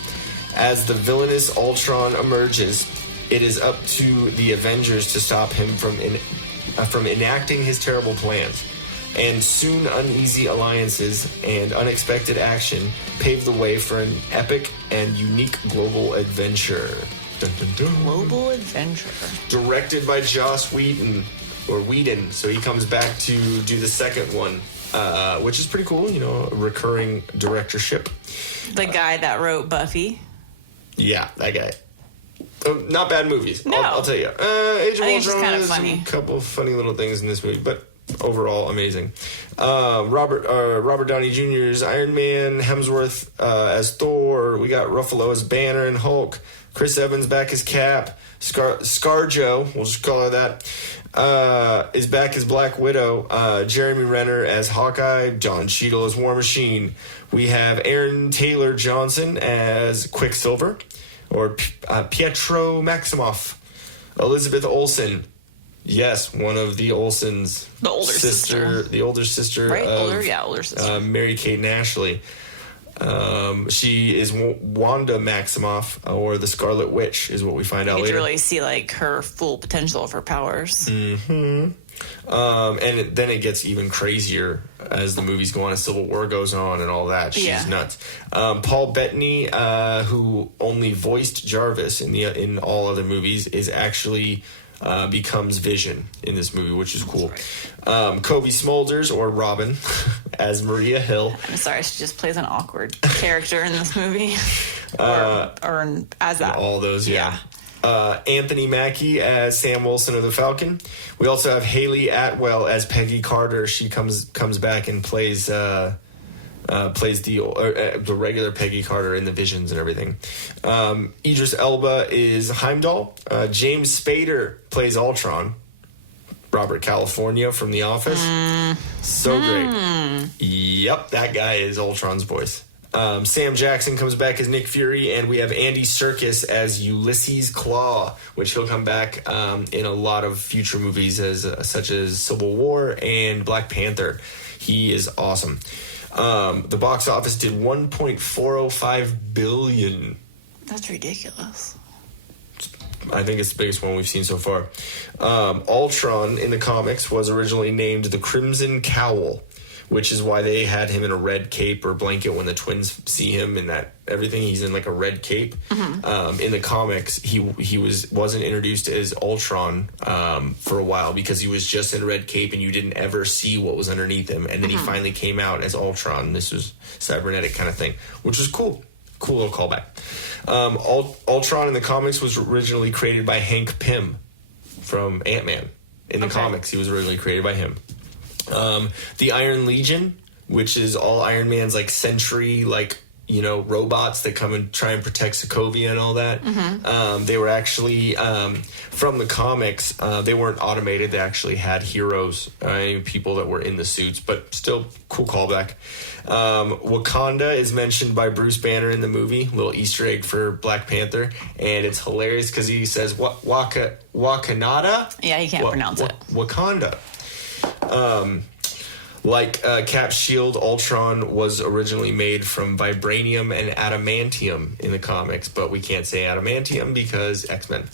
As the villainous Ultron emerges, it is up to the Avengers to stop him from enacting his terrible plans. And soon uneasy alliances and unexpected action pave the way for an epic and unique global adventure. Dun, dun, dun. Global adventure. Directed by Joss Whedon, so he comes back to do the second one, which is pretty cool, a recurring directorship. The guy that wrote Buffy. Yeah, that guy. Not bad movies. No. I'll tell you. Age of Ultron kind of has funny. a couple of funny little things in this movie, but overall amazing. Robert Downey Jr.'s Iron Man, Hemsworth as Thor. We got Ruffalo as Banner and Hulk. Chris Evans back as Cap. ScarJo, we'll just call her that, is back as Black Widow. Jeremy Renner as Hawkeye. Don Cheadle as War Machine. We have Aaron Taylor Johnson as Quicksilver, or Pietro Maximoff. Elizabeth Olsen. Yes, one of the Olsens. The older sister. The older sister. Right? Of, older sister. Mary-Kate and Ashley. She is Wanda Maximoff, or the Scarlet Witch, is what we find out later. You get to really see like her full potential of her powers. Mm-hmm. And then it gets even crazier as the movies go on, as Civil War goes on and all that. She's nuts. Paul Bettany, who only voiced Jarvis in all other movies, is actually becomes Vision in this movie, which is cool. Cobie Smulders, or Robin, as Maria Hill. I'm sorry, she just plays an awkward character in this movie. or as that. All those, yeah. Anthony Mackie as Sam Wilson of the Falcon. We also have Haley Atwell as Peggy Carter. She comes back and plays the regular Peggy Carter in the Visions and everything. Idris Elba is Heimdall. James Spader plays Ultron. Robert California from The Office. So great. Yep, that guy is Ultron's voice. Sam Jackson comes back as Nick Fury, and we have Andy Serkis as Ulysses Klaue, which he'll come back in a lot of future movies, such as Civil War and Black Panther. He is awesome. The box office did $1.405 billion. That's ridiculous. I think it's the biggest one we've seen so far. Ultron in the comics was originally named the Crimson Cowl, which is why they had him in a red cape or blanket when the twins see him and that everything. He's in like a red cape. Mm-hmm. In the comics, he wasn't introduced as Ultron for a while because he was just in a red cape and you didn't ever see what was underneath him. And then he finally came out as Ultron. This was cybernetic kind of thing, which was cool. Cool little callback. Ultron in the comics was originally created by Hank Pym from Ant-Man. In the comics, he was originally created by him. The Iron Legion, which is all Iron Man's like sentry, like, you know, robots that come and try and protect Sokovia and all that. Mm-hmm. They were actually from the comics. They weren't automated. They actually had heroes, people that were in the suits, but still cool callback. Wakanda is mentioned by Bruce Banner in the movie, little Easter egg for Black Panther, and it's hilarious because he says Wakanada. Yeah, he can't pronounce it. Wakanda. Cap's shield, Ultron was originally made from vibranium and adamantium in the comics, but we can't say adamantium because X-Men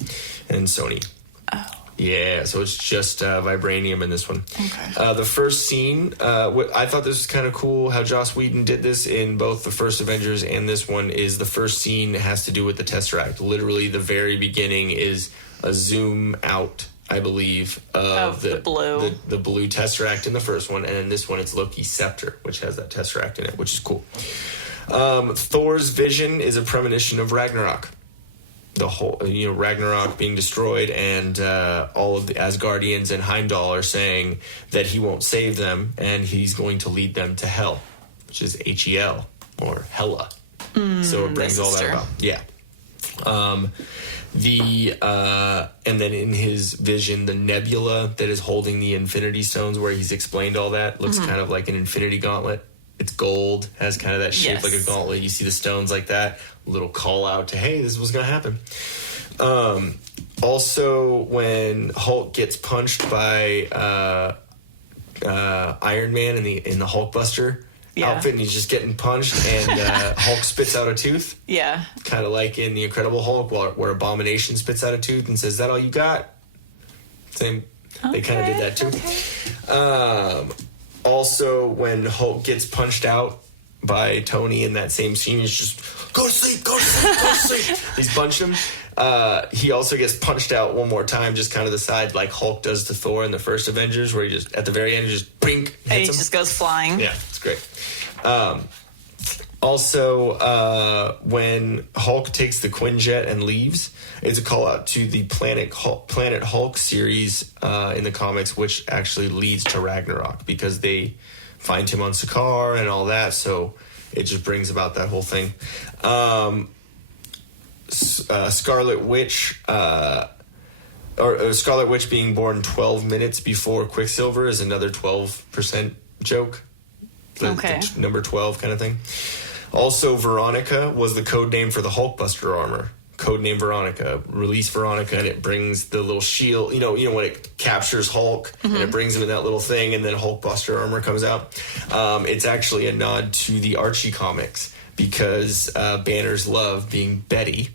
and Sony. Oh. Yeah, so it's just vibranium in this one. Okay. The first scene, I thought this was kind of cool how Joss Whedon did this in both the first Avengers and this one, is the first scene has to do with the Tesseract. Literally, the very beginning is a zoom out, I believe, of the blue. The blue Tesseract in the first one, and in this one it's Loki's scepter, which has that Tesseract in it, which is cool. Thor's vision is a premonition of Ragnarok. The whole, Ragnarok being destroyed, and all of the Asgardians and Heimdall are saying that he won't save them, and he's going to lead them to Hell, which is Hel, or Hela. So it brings all that about. Yeah. And then in his vision, the nebula that is holding the Infinity Stones, where he's explained all that, looks kind of like an Infinity Gauntlet. It's gold, has kind of that shape like a gauntlet. You see the stones like that, a little call out to, hey, this is what's going to happen. Also, when Hulk gets punched by Iron Man in the Hulkbuster outfit, and he's just getting punched, and Hulk spits out a tooth. Yeah. Kind of like in The Incredible Hulk, where Abomination spits out a tooth and says, "Is that all you got?" Same. They kind of did that too. Okay. Also, when Hulk gets punched out by Tony in that same scene, he's just, go to sleep, go to sleep, go to sleep. He's punched him. He also gets punched out one more time, just kind of the side, like Hulk does to Thor in the first Avengers, where he just, at the very end, just brink, hits and he him. Just goes flying. Yeah, it's great. Also, when Hulk takes the Quinjet and leaves, it's a call out to the Planet Hulk series in the comics, which actually leads to Ragnarok because they find him on Sakaar and all that. So it just brings about that whole thing. Scarlet Witch, or Scarlet Witch being born 12 minutes before Quicksilver is another 12% joke. The number 12 kind of thing. Also, Veronica was the code name for the Hulkbuster armor. Codename Veronica. Release Veronica, and it brings the little shield. You know when it captures Hulk and it brings him in that little thing, and then Hulkbuster armor comes out. It's actually a nod to the Archie comics because Banner's love being Betty,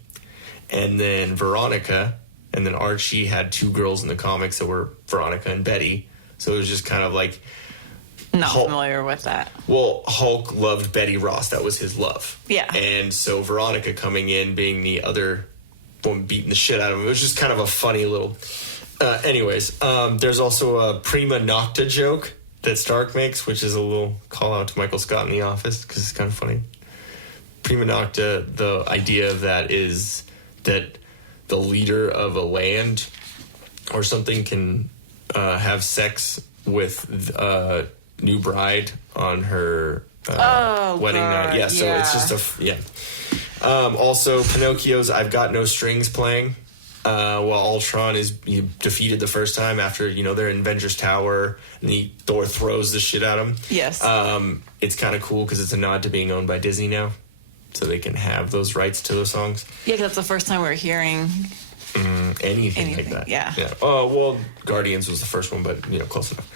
and then Veronica, and then Archie had two girls in the comics that were Veronica and Betty. So it was just kind of like. Not familiar with that. Well, Hulk loved Betty Ross. That was his love. Yeah. And so Veronica coming in being the other woman beating the shit out of him. It was just kind of a funny little... anyways, there's also a Prima Nocta joke that Stark makes, which is a little call out to Michael Scott in The Office because it's kind of funny. Prima Nocta, the idea of that is that the leader of a land or something can have sex with... new bride on her wedding night. Yeah, so it's just also, Pinocchio's I've Got No Strings playing while Ultron is defeated the first time after, they're in Avengers Tower and Thor throws the shit at him. Yes. It's kind of cool because it's a nod to being owned by Disney now. So they can have those rights to those songs. Yeah, because that's the first time we're hearing... Anything like that. Yeah. Oh, well, Guardians was the first one, but, close enough.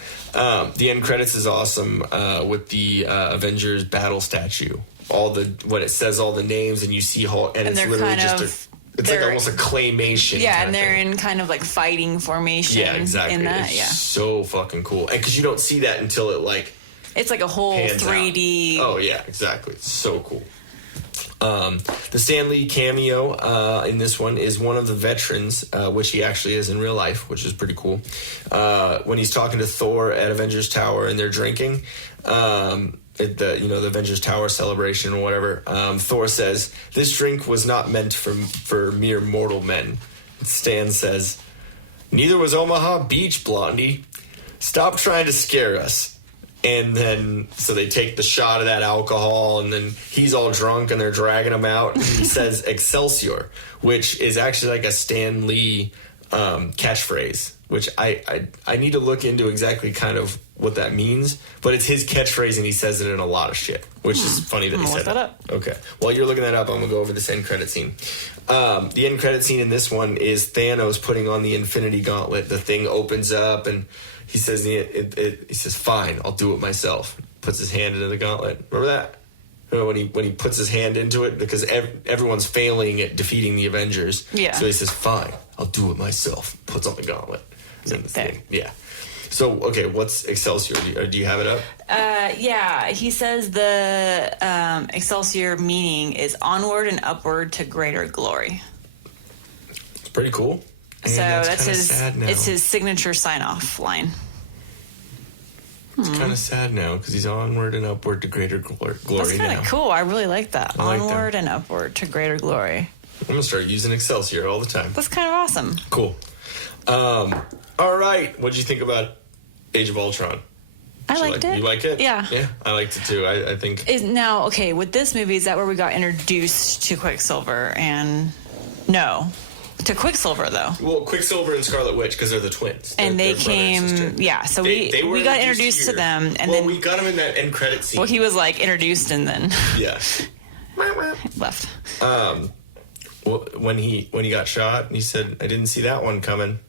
The end credits is awesome with the Avengers battle statue. When it says all the names and you see Hulk, and it's literally just it's like almost a claymation. Yeah, and they're in kind of like fighting formation. Yeah, exactly. In that, it's so fucking cool. And because you don't see that until it it's like a whole 3D. Out. Oh, yeah, exactly. It's so cool. The Stan Lee cameo in this one is one of the veterans, which he actually is in real life, which is pretty cool. When he's talking to Thor at Avengers Tower and they're drinking, at the Avengers Tower celebration or whatever, Thor says, "This drink was not meant for mere mortal men." Stan says, "Neither was Omaha Beach, Blondie. Stop trying to scare us." And then, so they take the shot of that alcohol, and then he's all drunk, and they're dragging him out. And he says "Excelsior," which is actually like a Stan Lee catchphrase, which I need to look into exactly kind of what that means. But it's his catchphrase, and he says it in a lot of shit, which is funny that he said that. Up. Okay. While you're looking that up, I'm going to go over this end credit scene. The end credit scene in this one is Thanos putting on the Infinity Gauntlet. The thing opens up, and... He says, he says, "Fine, I'll do it myself." Puts his hand into the gauntlet. Remember that? When he puts his hand into it, because everyone's failing at defeating the Avengers. Yeah. So he says, "Fine, I'll do it myself." Puts on the gauntlet. And the thing. Yeah. So, okay, what's Excelsior? Do you have it up? Yeah. He says the Excelsior meaning is onward and upward to greater glory. It's pretty cool. So that's it's his signature sign-off line. It's kind of sad now because he's onward and upward to greater glory. That's kind of cool. I really like that. Onward and upward to greater glory. I'm going to start using Excelsior all the time. That's kind of awesome. Cool. All right. What did you think about Age of Ultron? I liked it. You like it? Yeah. Yeah, I liked it too. I think... Now, okay, with this movie, is that where we got introduced to Quicksilver and... No. To Quicksilver, though. Well, Quicksilver and Scarlet Witch, because they're the twins. And they came, so we got introduced to them. And then we got them in that end credit scene. Well, he was introduced and then left. Well, when he got shot, he said, "I didn't see that one coming."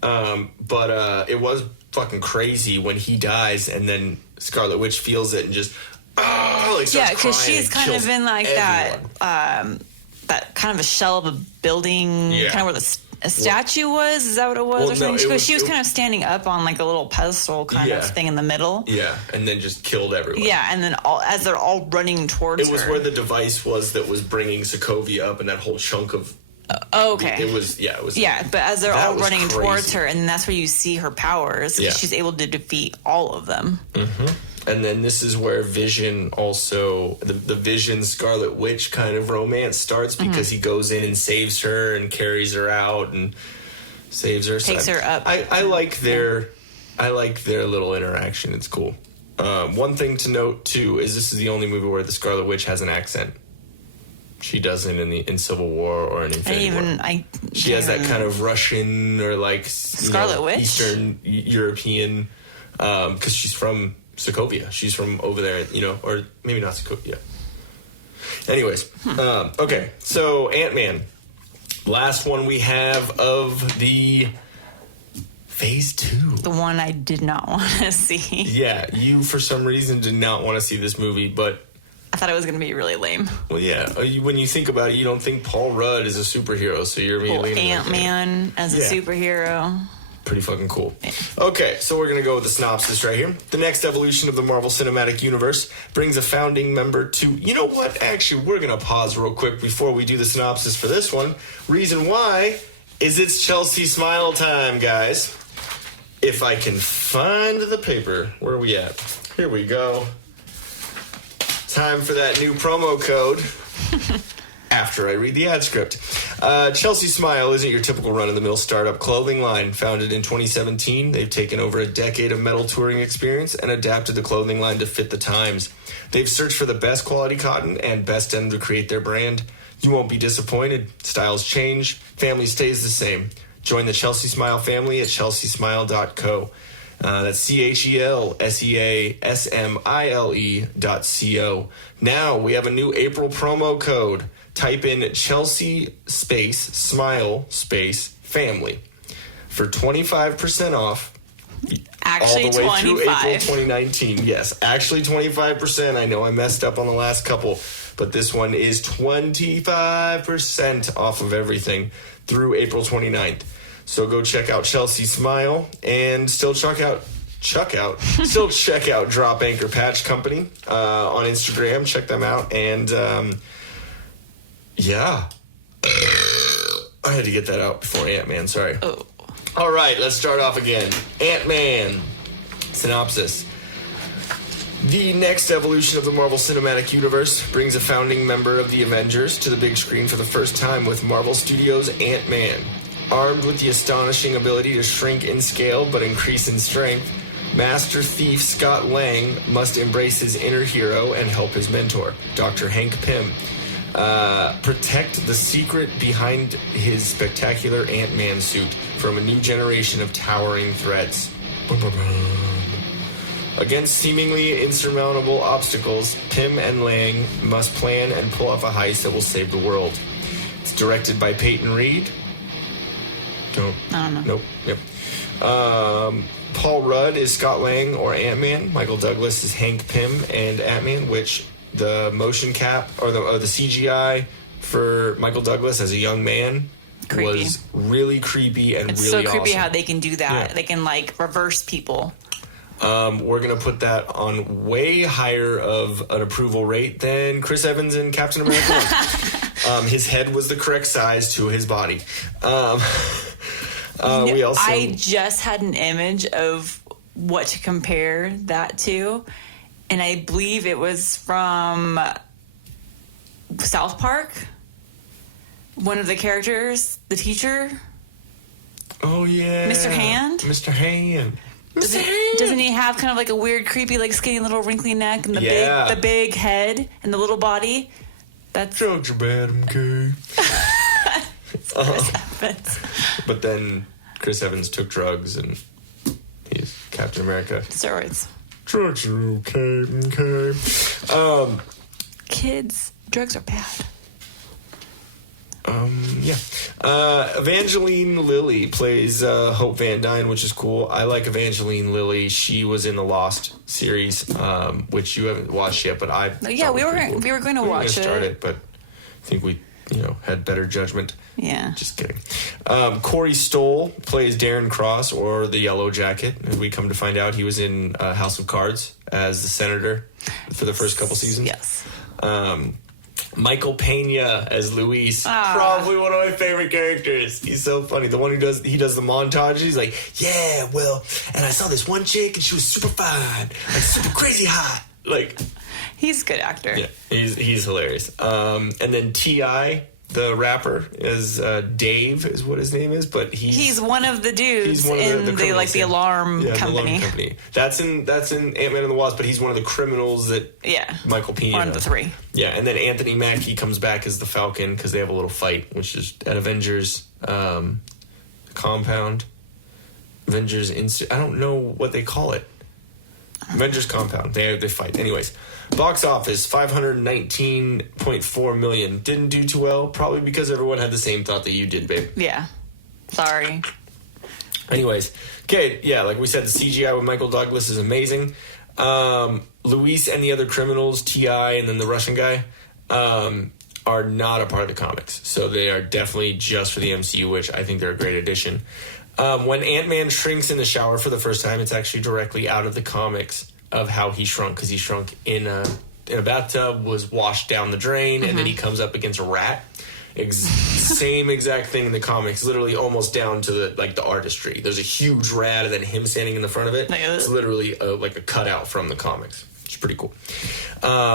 But it was fucking crazy when he dies, and then Scarlet Witch feels it and just because she's kind of in that. That kind of a shell of a building, kind of where a statue was. Is that what it was? Or something? Because she was kind of standing up on a little pedestal kind of thing in the middle. Yeah, and then just killed everyone. Yeah, and then as they're all running towards her. It was where the device was that was bringing Sokovia up, and that whole chunk of... okay. It was. Yeah, but as they're all running towards her, and that's where you see her powers. Yeah. She's able to defeat all of them. Mm-hmm. And then this is where Vision also, the Vision Scarlet Witch kind of romance starts because he goes in and saves her and carries her out and saves her. Takes her up. I like their little interaction. It's cool. One thing to note too is this is the only movie where the Scarlet Witch has an accent. She doesn't in Civil War or in Infinity War. She has that kind of Russian or like Scarlet Witch? Eastern European, because she's from Sokovia. She's from over there, or maybe not Sokovia. Anyways, okay, so Ant-Man. Last one we have of the Phase 2. The one I did not want to see. Yeah, you for some reason did not want to see this movie, but I thought it was going to be really lame. Well, yeah, when you think about it, you don't think Paul Rudd is a superhero, so you're immediately Ant-Man as a superhero. Pretty fucking cool. Okay, so we're going to go with the synopsis right here. The next evolution of the Marvel Cinematic Universe brings a founding member to... You know what? Actually, we're going to pause real quick before we do the synopsis for this one. Reason why is it's Chelsea Smile time, guys. If I can find the paper. Where are we at? Here we go. Time for that new promo code. After I read the ad script. Chelsea Smile isn't your typical run-of-the-mill startup clothing line. Founded in 2017, they've taken over a decade of metal touring experience and adapted the clothing line to fit the times. They've searched for the best quality cotton and best denim to create their brand. You won't be disappointed. Styles change. Family stays the same. Join the Chelsea Smile family at chelseasmile.co. That's ChelseaSmile.co. Now we have a new April promo code. Type in Chelsea space smile space family for 25% off. Actually, all the way 25. through April 2019. Yes, actually 25%. I know I messed up on the last couple, but this one is 25% off of everything through April 29th. So go check out Chelsea Smile and still check out Drop Anchor Patch Company on Instagram. Check them out. And yeah, I had to get that out before Ant-Man. Sorry. Oh. All right, let's start off again. Ant-Man. Synopsis. The next evolution of the Marvel Cinematic Universe brings a founding member of the Avengers to the big screen for the first time with Marvel Studios' Ant-Man. Armed with the astonishing ability to shrink in scale but increase in strength, Master Thief Scott Lang must embrace his inner hero and help his mentor, Dr. Hank Pym, protect the secret behind his spectacular Ant-Man suit from a new generation of towering threats. Against seemingly insurmountable obstacles, Pym and Lang must plan and pull off a heist that will save the world. It's directed by Peyton Reed. I don't know. Nope. Yep. Paul Rudd is Scott Lang or Ant-Man. Michael Douglas is Hank Pym and Ant-Man, which the motion cap or the CGI for Michael Douglas as a young man was really creepy and it's really so creepy awesome. how they can do that. Yeah. They can reverse people. We're going to put that on way higher of an approval rate than Chris Evans in Captain America. His head was the correct size to his body. I just had an image of what to compare that to, and I believe it was from South Park. One of the characters, the teacher. Oh, yeah. Mr. Hand? Mr. Hand. Doesn't he have kind of a weird, creepy, skinny little wrinkly neck and the big head and the little body? That's drugs are bad, okay. Chris Evans. But then Chris Evans took drugs and he's Captain America. Steroids. Drugs are okay. Kids, drugs are bad. Yeah. Evangeline Lilly plays Hope Van Dyne, which is cool. I like Evangeline Lilly. She was in the Lost series, which you haven't watched yet, but I we were going to watch it. Start it, but I think we had better judgment. Yeah. Just kidding. Corey Stoll plays Darren Cross, or the Yellow Jacket. And we come to find out he was in House of Cards as the senator for the first couple seasons. Yes. Michael Pena as Luis, probably one of my favorite characters. He's so funny. The one who does the montage. He's like, yeah, well, and I saw this one chick and she was super fine, like super crazy hot. Like, he's a good actor. Yeah, he's hilarious. And then T.I., the rapper, is Dave, is what his name is, but he's one of the dudes in the alarm company. That's in Ant-Man and the Wasp, but he's one of the criminals that Michael Pena. One of the three. Yeah, and then Anthony Mackie comes back as the Falcon because they have a little fight, which is at Avengers compound. Avengers I don't know what they call it. Avengers compound. They fight. Anyways, box office $519.4 million. Didn't do too well, probably because everyone had the same thought that you did, babe. Yeah. Sorry. Anyways, okay, yeah, like we said, the CGI with Michael Douglas is amazing. Luis and the other criminals, T.I. and then the Russian guy, are not a part of the comics. So they are definitely just for the MCU, which I think they're a great addition. When Ant-Man shrinks in the shower for the first time, it's actually directly out of the comics of how he shrunk, because he shrunk in a bathtub, was washed down the drain, and then he comes up against a rat. Same exact thing in the comics, literally almost down to the artistry. There's a huge rat, and then him standing in the front of it. It's literally like a cutout from the comics. It's pretty cool.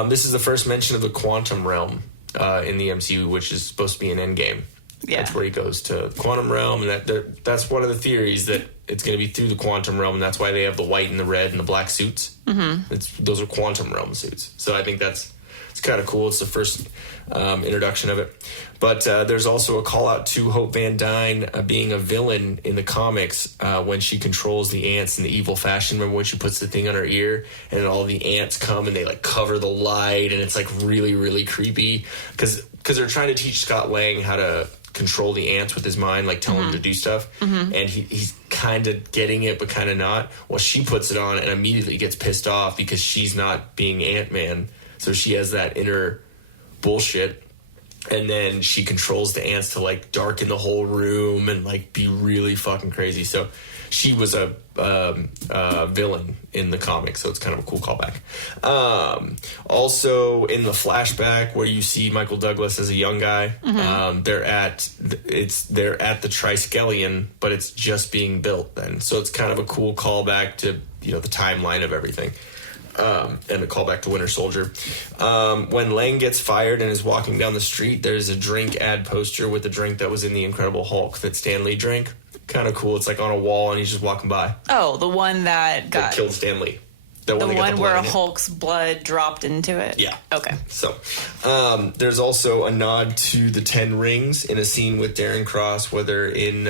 This is the first mention of the quantum realm in the MCU, which is supposed to be an Endgame. Yeah. That's where he goes to quantum realm, and that's one of the theories, that it's going to be through the quantum realm, and that's why they have the white and the red and the black suits. Those are quantum realm suits. So I think it's kind of cool. It's the first introduction of it. But there's also a call out to Hope Van Dyne being a villain in the comics when she controls the ants in the evil fashion. Remember when she puts the thing on her ear and then all the ants come and they like cover the light, and it's like really, really creepy because they're trying to teach Scott Lang how to control the ants with his mind, like tell him to do stuff, and he's kind of getting it but kind of not. Well, she puts it on and immediately gets pissed off because she's not being Ant-Man, so she has that inner bullshit, and then she controls the ants to like darken the whole room and like be really fucking crazy. So she was a villain in the comics, so it's kind of a cool callback. Also, in the flashback where you see Michael Douglas as a young guy, they're at the Triskelion, but it's just being built then. So it's kind of a cool callback to the timeline of everything. And a callback to Winter Soldier. When Lang gets fired and is walking down the street, there's a drink ad poster with the drink that was in the Incredible Hulk that Stan Lee drank. Kind of cool. It's like on a wall and he's just walking by. Oh, the one that killed Stan Lee. The one where Hulk's blood dropped into it? Yeah. Okay. So, there's also a nod to the 10 Rings in a scene with Darren Cross, whether in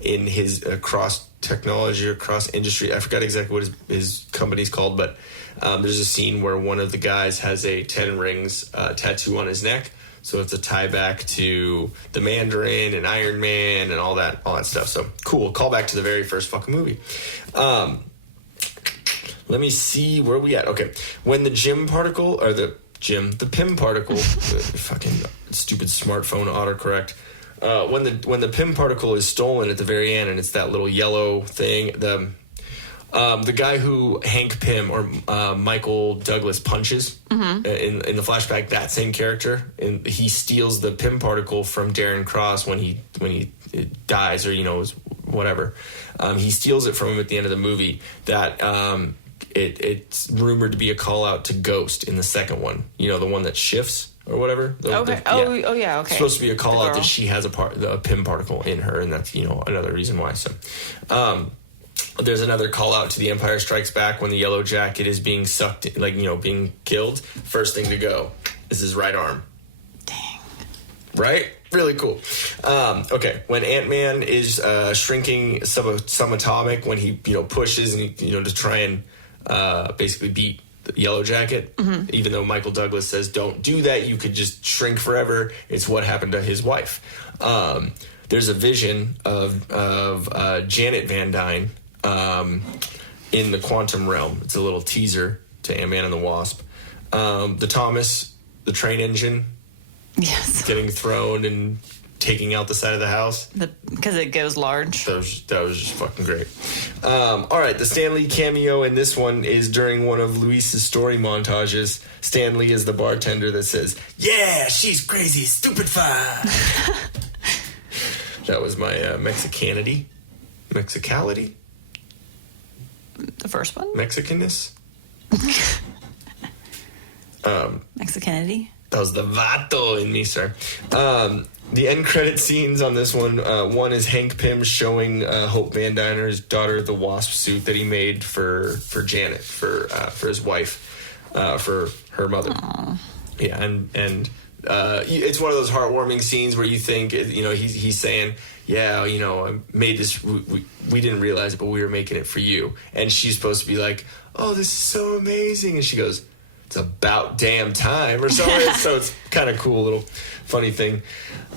his cross technology or cross industry. I forgot exactly what his company's called, but there's a scene where one of the guys has a 10 Rings tattoo on his neck. So it's a tie back to the Mandarin and Iron Man and all that stuff. So cool. Call back to the very first fucking movie. Let me see where we at. Okay. When the PIM particle, the fucking stupid smartphone autocorrect. When the PIM particle is stolen at the very end, and it's that little yellow thing, the guy who Hank Pym or Michael Douglas punches in the flashback, that same character, and he steals the PIM particle from Darren Cross when he dies, or whatever. He steals it from him at the end of the movie. That it's rumored to be a call out to Ghost in the second one. The one that shifts or whatever. Okay. Okay. It's supposed to be a call out that she has a PIM particle in her, and that's another reason why. So. There's another call out to The Empire Strikes Back when the Yellow Jacket is being sucked, being killed. First thing to go is his right arm. Dang. Right? Really cool. Okay, when Ant-Man is shrinking subatomic, when he pushes and to try and basically beat the Yellow Jacket, even though Michael Douglas says don't do that, you could just shrink forever. It's what happened to his wife. There's a vision of Janet Van Dyne in the quantum realm. It's a little teaser to Ant-Man and the Wasp. The Thomas, the train engine, yes, getting thrown and taking out the side of the house. Because it goes large. That was just fucking great. All right, the Stan Lee cameo in this one is during one of Luis's story montages. Stan Lee is the bartender that says, "Yeah, she's crazy, stupid fine." That was my Mexicanity. Mexicality? The first one? Mexicanness? Mexicanity? That was the vato in me, sir. The end credit scenes on this one is Hank Pym showing Hope Van Dyner's daughter the Wasp suit that he made for Janet, for his wife, for her mother. Aww. Yeah, and it's one of those heartwarming scenes where you think, he's saying, yeah, I made this, we didn't realize it, but we were making it for you. And she's supposed to be like, oh, this is so amazing. And she goes, it's about damn time or something. So it's kind of cool, little funny thing.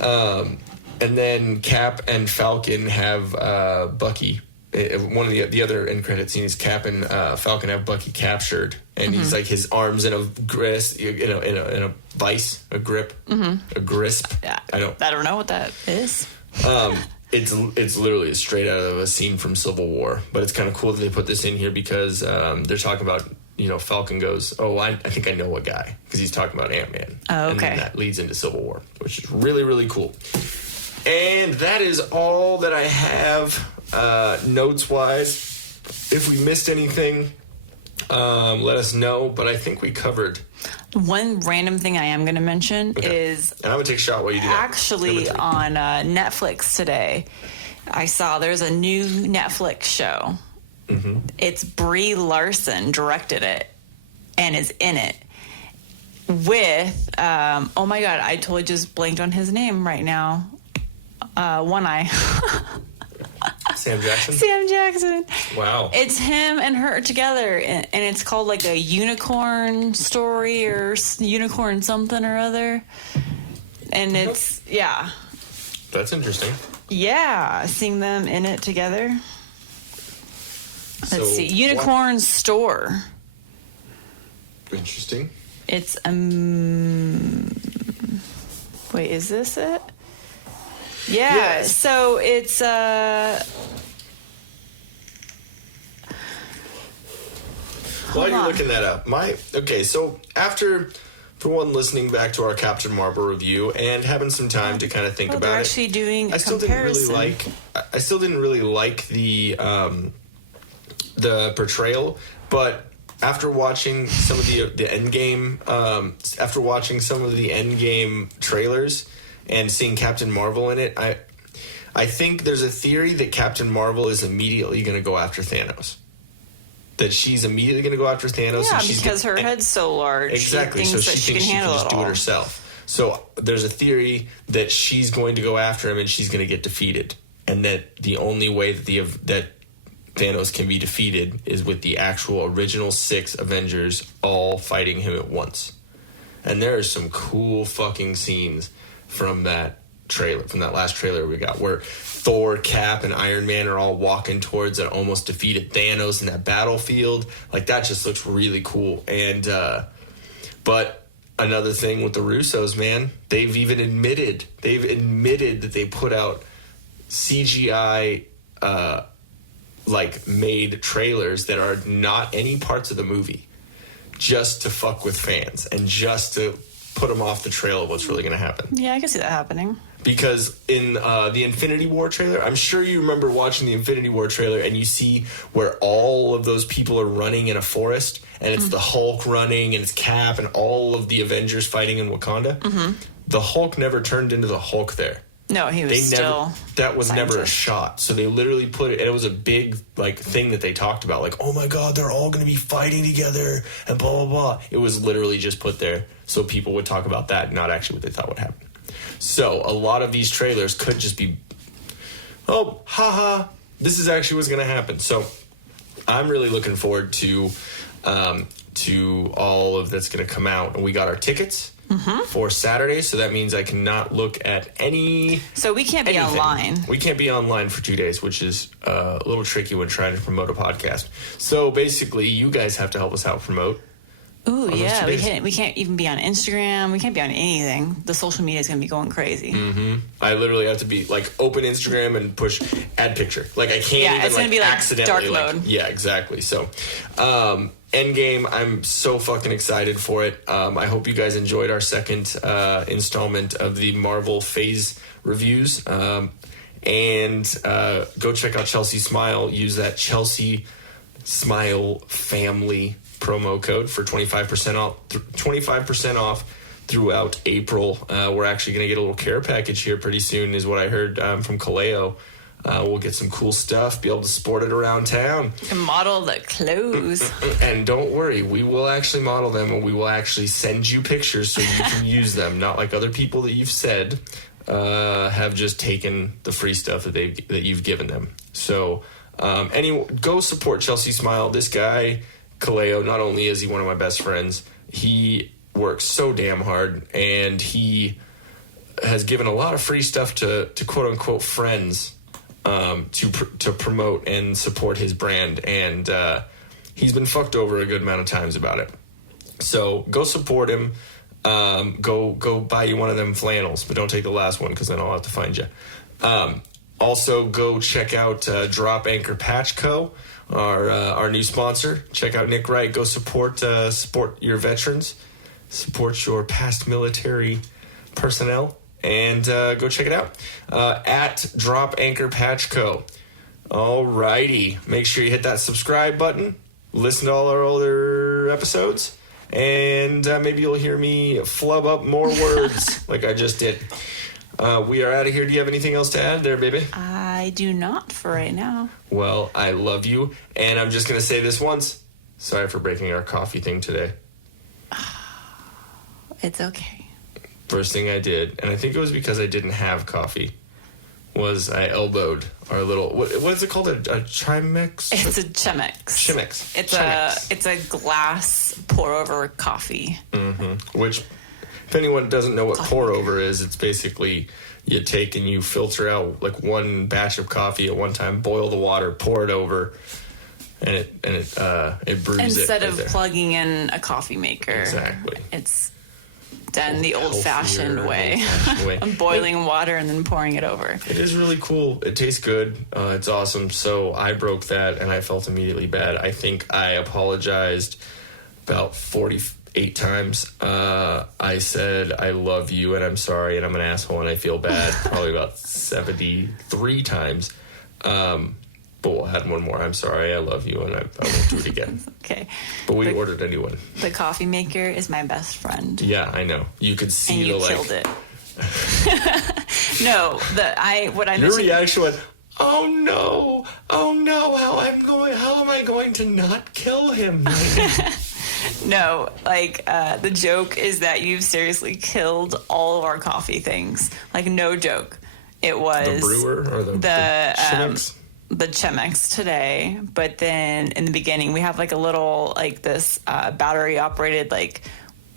And then Cap and Falcon have Bucky. One of the other end credit scene is Cap and Falcon have Bucky captured, and he's like his arms in a grist, in a vice, a grip, a grisp. Yeah, I don't know what that is. It's literally straight out of a scene from Civil War, but it's kind of cool that they put this in here because they're talking about, Falcon goes, oh, I think I know a guy, because he's talking about Ant-Man. Oh, okay. And then that leads into Civil War, which is really, really cool. And that is all that I have notes-wise. If we missed anything, let us know, but I think we covered. One random thing I am going to mention is... And I'm going to take a shot while you do that. Actually, on Netflix today, I saw there's a new Netflix show. Mm-hmm. It's Brie Larson directed it and is in it with... oh my God, I totally just blanked on his name right now. One Eye. Sam Jackson? Sam Jackson. Wow. It's him and her together, and it's called like a unicorn story or unicorn something or other. And it's, yeah. That's interesting. Yeah, seeing them in it together. Let's see. Unicorn Store. Interesting. It's, wait, is this it? Yeah, yes. So it's while you're looking that up, so after, for one, listening back to our Captain Marvel review and having some time to kind of think about they're it, actually doing I still didn't really like the portrayal, but after watching some of the Endgame, after watching some of the Endgame trailers and seeing Captain Marvel in it, I think there's a theory that Captain Marvel is immediately going to go after Thanos. That she's immediately going to go after Thanos. Yeah, and because her head's so large. Exactly. She thinks so she thinks she can just do it herself. So there's a theory that she's going to go after him and she's going to get defeated. And that the only way that Thanos can be defeated is with the actual original 6 Avengers all fighting him at once. And there are some cool fucking scenes from that trailer, from that last trailer we got, where Thor, Cap, and Iron Man are all walking towards an almost defeated Thanos in that battlefield. Like, that just looks really cool. And but another thing with the Russos, man, they've admitted that they put out CGI made trailers that are not any parts of the movie, just to fuck with fans and just to put them off the trail of what's really going to happen. Yeah, I can see that happening. Because in the Infinity War trailer, I'm sure you remember watching the Infinity War trailer and you see where all of those people are running in a forest, and it's the Hulk running and it's Cap and all of the Avengers fighting in Wakanda. Mm-hmm. The Hulk never turned into the Hulk there. No, he was that was never a shot. So they literally put it, and it was a big thing that they talked about, like, oh my God, they're all going to be fighting together and blah, blah, blah. It was literally just put there so people would talk about that, not actually what they thought would happen. So a lot of these trailers could just be, oh, haha, this is actually what's going to happen. So I'm really looking forward to all of that's going to come out. And we got our tickets for Saturday, so that means I cannot look at any. So we can't be online. We can't be online for 2 days, which is a little tricky when trying to promote a podcast. So basically, you guys have to help us out promote. Ooh, yeah. We can't even be on Instagram. We can't be on anything. The social media is going to be going crazy. Mm-hmm. I literally have to be like open Instagram and push add picture. Like I can't even it's gonna be like accidentally dark mode. Yeah, exactly. So, Endgame, I'm so fucking excited for it. I hope you guys enjoyed our second installment of the Marvel Phase reviews. And go check out Chelsea Smile. Use that Chelsea Smile Family promo code for 25% off. 25% off throughout April. We're actually going to get a little care package here pretty soon, is what I heard from Kaleo. We'll get some cool stuff, be able to sport it around town. And model the clothes. And don't worry, we will actually model them, and we will actually send you pictures so you can use them. Not like other people that you've said have just taken the free stuff that you've given them. So anyway, go support Chelsea Smile. This guy, Kaleo, not only is he one of my best friends, he works so damn hard, and he has given a lot of free stuff to quote unquote friends to promote and support his brand, and he's been fucked over a good amount of times about it. So go support him. Go buy you one of them flannels, but don't take the last one because then I'll have to find you. Also, go check out Drop Anchor Patch Co., our new sponsor. Check out Nick Wright. Go support your veterans, support your past military personnel, and go check it out at Drop Anchor Patch Co. Alrighty, make sure you hit that subscribe button. Listen to all our other episodes. And maybe you'll hear me flub up more words like I just did. We are out of here. Do you have anything else to add there, baby? I do not for right now. Well, I love you. And I'm just going to say this once. Sorry for breaking our coffee thing today. It's okay. First thing I did, and I think it was because I didn't have coffee, was I elbowed our little, what is it called? A Chimex? It's a Chemex. Chemex. It's a glass pour over coffee. Mm-hmm. Which, if anyone doesn't know what pour over is, it's basically you take and you filter out like one batch of coffee at one time, boil the water, pour it over, and it brews instead it of plugging in a coffee maker. Exactly. It's done the old-fashioned way. Of boiling water and then pouring it over. It is really cool. It tastes good. It's awesome. So I broke that, and I felt immediately bad. I think I apologized about 48 times. I said, I love you, and I'm sorry, and I'm an asshole, and I feel bad. Probably about 73 times. But we'll add one more. I'm sorry, I love you, and I won't do it again. Okay. But we ordered a new one. The coffee maker is my best friend. Yeah, I know. You could see and you killed it. No, your reaction went, oh no, how am I going to not kill him? No, the joke is that you've seriously killed all of our coffee things. Like, no joke. It was the brewer or the Chemex? The Chemex today, but then in the beginning we have like a little this battery operated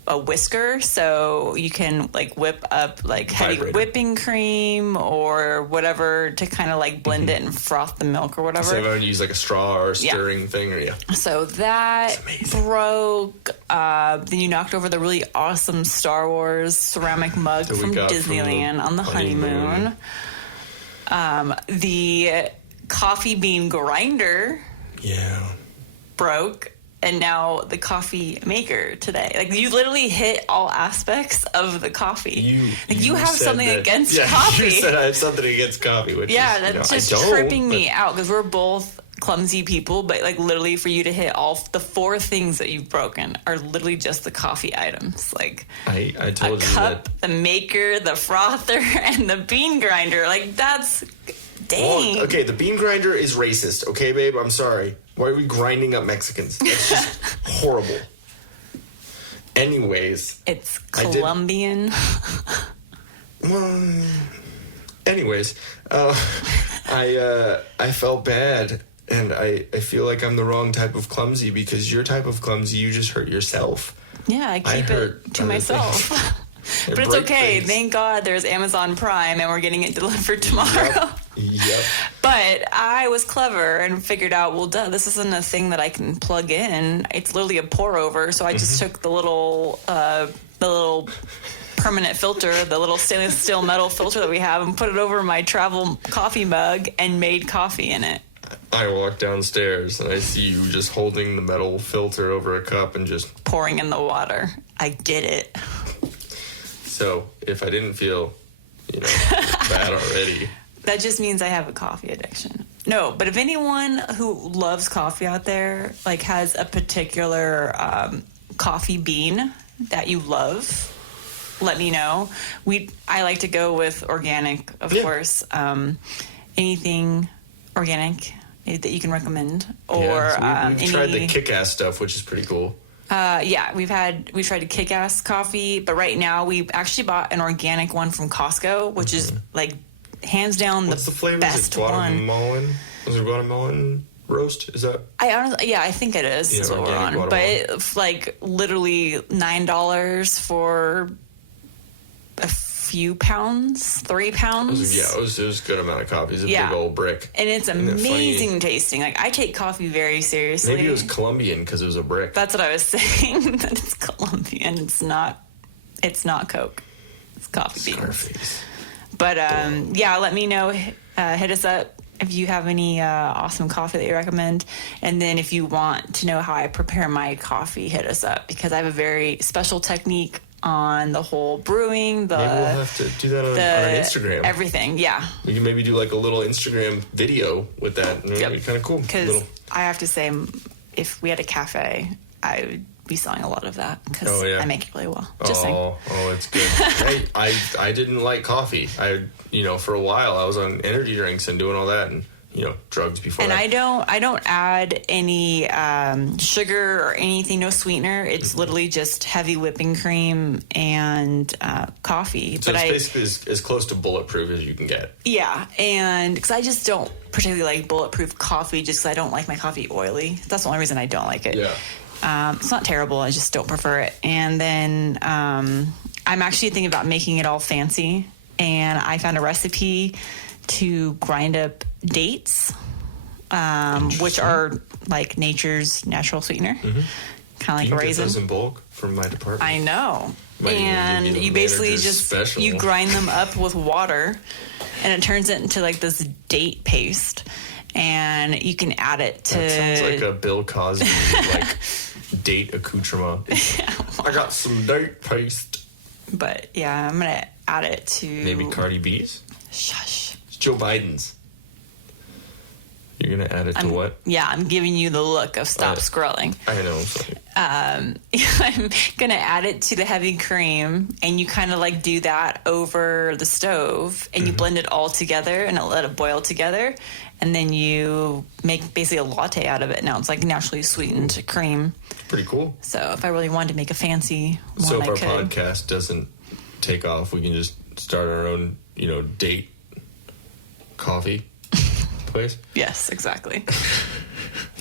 a whisker, so you can whip up heavy whipping cream or whatever to kind of blend it and froth the milk or whatever. So if I would use a straw or a stirring thing, or So that broke. Then you knocked over the really awesome Star Wars ceramic mug from Disneyland on the honeymoon. The coffee bean grinder broke, and now the coffee maker today. You literally hit all aspects of the coffee. You have something against coffee. You said I have something against coffee, which that's just tripping me out because we're both clumsy people, but literally for you to hit all the 4 things that you've broken are literally just the coffee items. I told you a cup, the maker, the frother, and the bean grinder. That's dang. Well, okay, the bean grinder is racist. Okay, babe, I'm sorry. Why are we grinding up Mexicans? That's just horrible. Anyways, it's Colombian. Anyways, I felt bad. And I feel like I'm the wrong type of clumsy because your type of clumsy, you just hurt yourself. Yeah, I keep it to myself. But it's okay. Things. Thank God there's Amazon Prime and we're getting it delivered tomorrow. Yep. Yep. But I was clever and figured out, well, duh, this isn't a thing that I can plug in. It's literally a pour over. So I just took the little permanent filter, the little stainless steel metal filter that we have, and put it over my travel coffee mug and made coffee in it. I walk downstairs and I see you just holding the metal filter over a cup and just pouring in the water. I did it. So if I didn't feel, bad already. That just means I have a coffee addiction. No, but if anyone who loves coffee out there, like, has a particular coffee bean that you love, let me know. I like to go with organic, of course. Anything organic that you can recommend, or we've tried the Kick-Ass stuff, which is pretty coul. We've tried to Kick-Ass coffee, but right now we actually bought an organic one from Costco, which is like hands down What's the flavor? best Is it guatemalan? Is it guatemalan roast? Is that? I think it is. That's what we're on. Guatemalan. But it's like literally $9 for a few pounds, 3 pounds. It was a good amount of coffee. It's a big old brick. And it's amazing tasting. Like, I take coffee very seriously. Maybe it was Colombian because it was a brick. That's what I was saying. That it's Colombian. It's not Coke. It's coffee beans. But let me know. Hit us up if you have any awesome coffee that you recommend. And then if you want to know how I prepare my coffee, hit us up, because I have a very special technique on the whole brewing. Maybe we'll have to do that on our Instagram. Everything, yeah. We can maybe do like a little Instagram video with that. It'd be kind of cool. Because I have to say, if we had a cafe, I would be selling a lot of that, because I make it really well. Just saying. Oh, it's good. I didn't like coffee. For a while I was on energy drinks and doing all that, and drugs before. And I don't add any sugar or anything, no sweetener. It's literally just heavy whipping cream and coffee. So it's basically as close to bulletproof as you can get. Yeah, and because I just don't particularly like bulletproof coffee, just because I don't like my coffee oily. That's the only reason I don't like it. Yeah. It's not terrible. I just don't prefer it. And then I'm actually thinking about making it all fancy. And I found a recipe to grind up dates, which are like nature's natural sweetener, kind of like a raisin. Get those in bulk from my department. I know. And you basically you grind them up with water, and it turns it into like this date paste. And you can add it to... That sounds like a Bill Cosby, date accoutrement. I got some date paste. But, yeah, I'm going to add it to... Maybe Cardi B's? Shush. It's Joe Biden's. You're going to add it to what? Yeah, I'm giving you the look of stop scrolling. I know. I'm going to add it to the heavy cream, and you kind of like do that over the stove, and you blend it all together and let it boil together, and then you make basically a latte out of it. Now it's like naturally sweetened cream. Pretty cool. So if I really wanted to make a fancy one, so if our podcast doesn't take off, we can just start our own, date coffee place. Yes, exactly.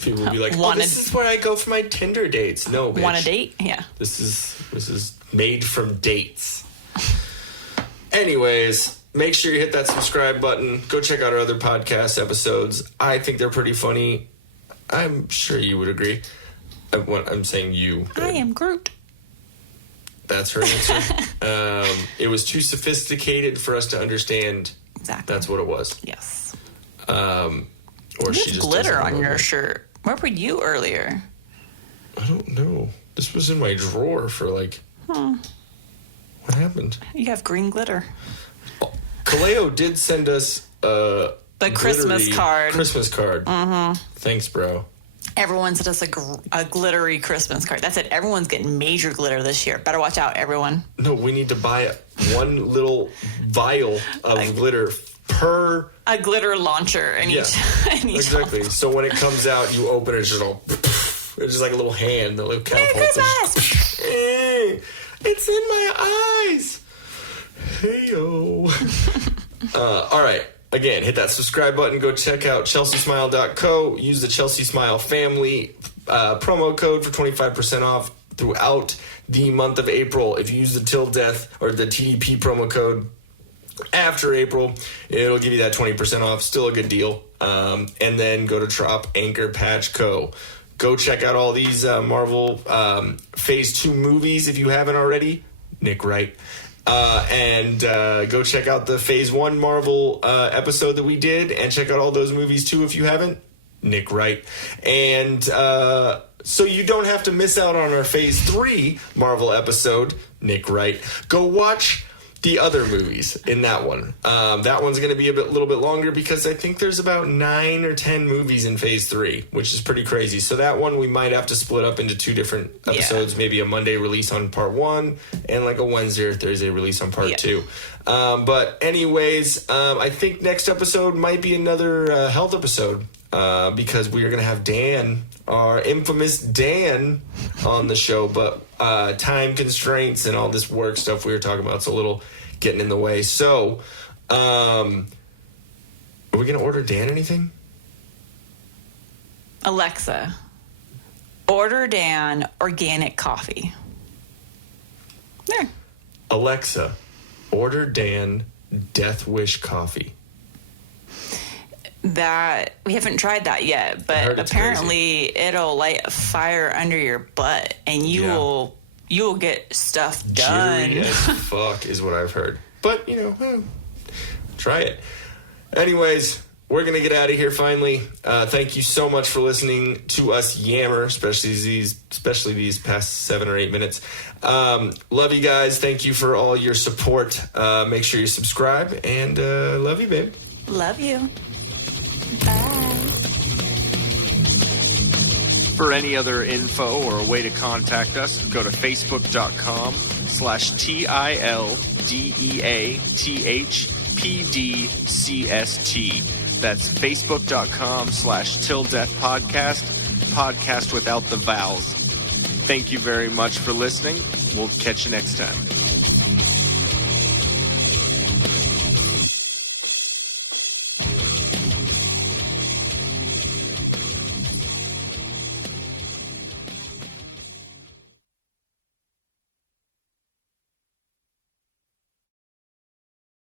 People will be like, this is where I go for my Tinder dates. No, bitch. Want a date? Yeah. This is made from dates. Anyways, make sure you hit that subscribe button. Go check out our other podcast episodes. I think they're pretty funny. I'm sure you would agree. I'm saying you. I am Groot. That's her answer. It was too sophisticated for us to understand. Exactly. That's what it was. Yes. Or she just glitter on your shirt. Where were you earlier? I don't know. This was in my drawer for What happened? You have green glitter. Kaleo did send us the Christmas card. Mm-hmm. Thanks, bro. Everyone sent us a glittery Christmas card. That's it. Everyone's getting major glitter this year. Better watch out, everyone. No, we need to buy one little vial of glitter per... A glitter launcher in each exactly. So when it comes out, you open it, it's just all... It's just like a little hand that little Merry Christmas! Hey, it's in my eyes! Hey-o. All right. Again, hit that subscribe button. Go check out ChelseaSmile.co. Use the Chelsea Smile family promo code for 25% off throughout the month of April. If you use the Till Death or the TDP promo code, after April, it'll give you that 20% off. Still a good deal. And then go to Trop, Anchor, Patch, Co. Go check out all these Marvel Phase 2 movies if you haven't already. Nick Wright. And go check out the Phase 1 Marvel episode that we did, and check out all those movies too if you haven't. Nick Wright. And so you don't have to miss out on our Phase 3 Marvel episode. Nick Wright. Go watch the other movies in that one. That one's going to be a little bit longer because I think there's about 9 or 10 movies in Phase 3, which is pretty crazy. So that one we might have to split up into 2 different episodes, maybe a Monday release on part 1 and like a Wednesday or Thursday release on part 2. But anyways, I think next episode might be another health episode because we are going to have Dan, our infamous Dan, on the show, but time constraints and all this work stuff we were talking about, it's a little getting in the way. So, are we going to order Dan anything? Alexa, order Dan organic coffee. There. Alexa, order Dan Death Wish coffee. That we haven't tried that yet, but apparently it'll light a fire under your butt, and you will get stuff done. Jittery as fuck is what I've heard. But try it. Anyways, we're gonna get out of here finally. Thank you so much for listening to us yammer, especially these past 7 or 8 minutes. Love you guys. Thank you for all your support. Make sure you subscribe, and love you, babe. Love you. Bye. For any other info or a way to contact us, go to facebook.com/TILDEATHPDCST. That's facebook.com/TillDeathPodcast, podcast without the vowels. Thank you very much for listening. We'll catch you next time.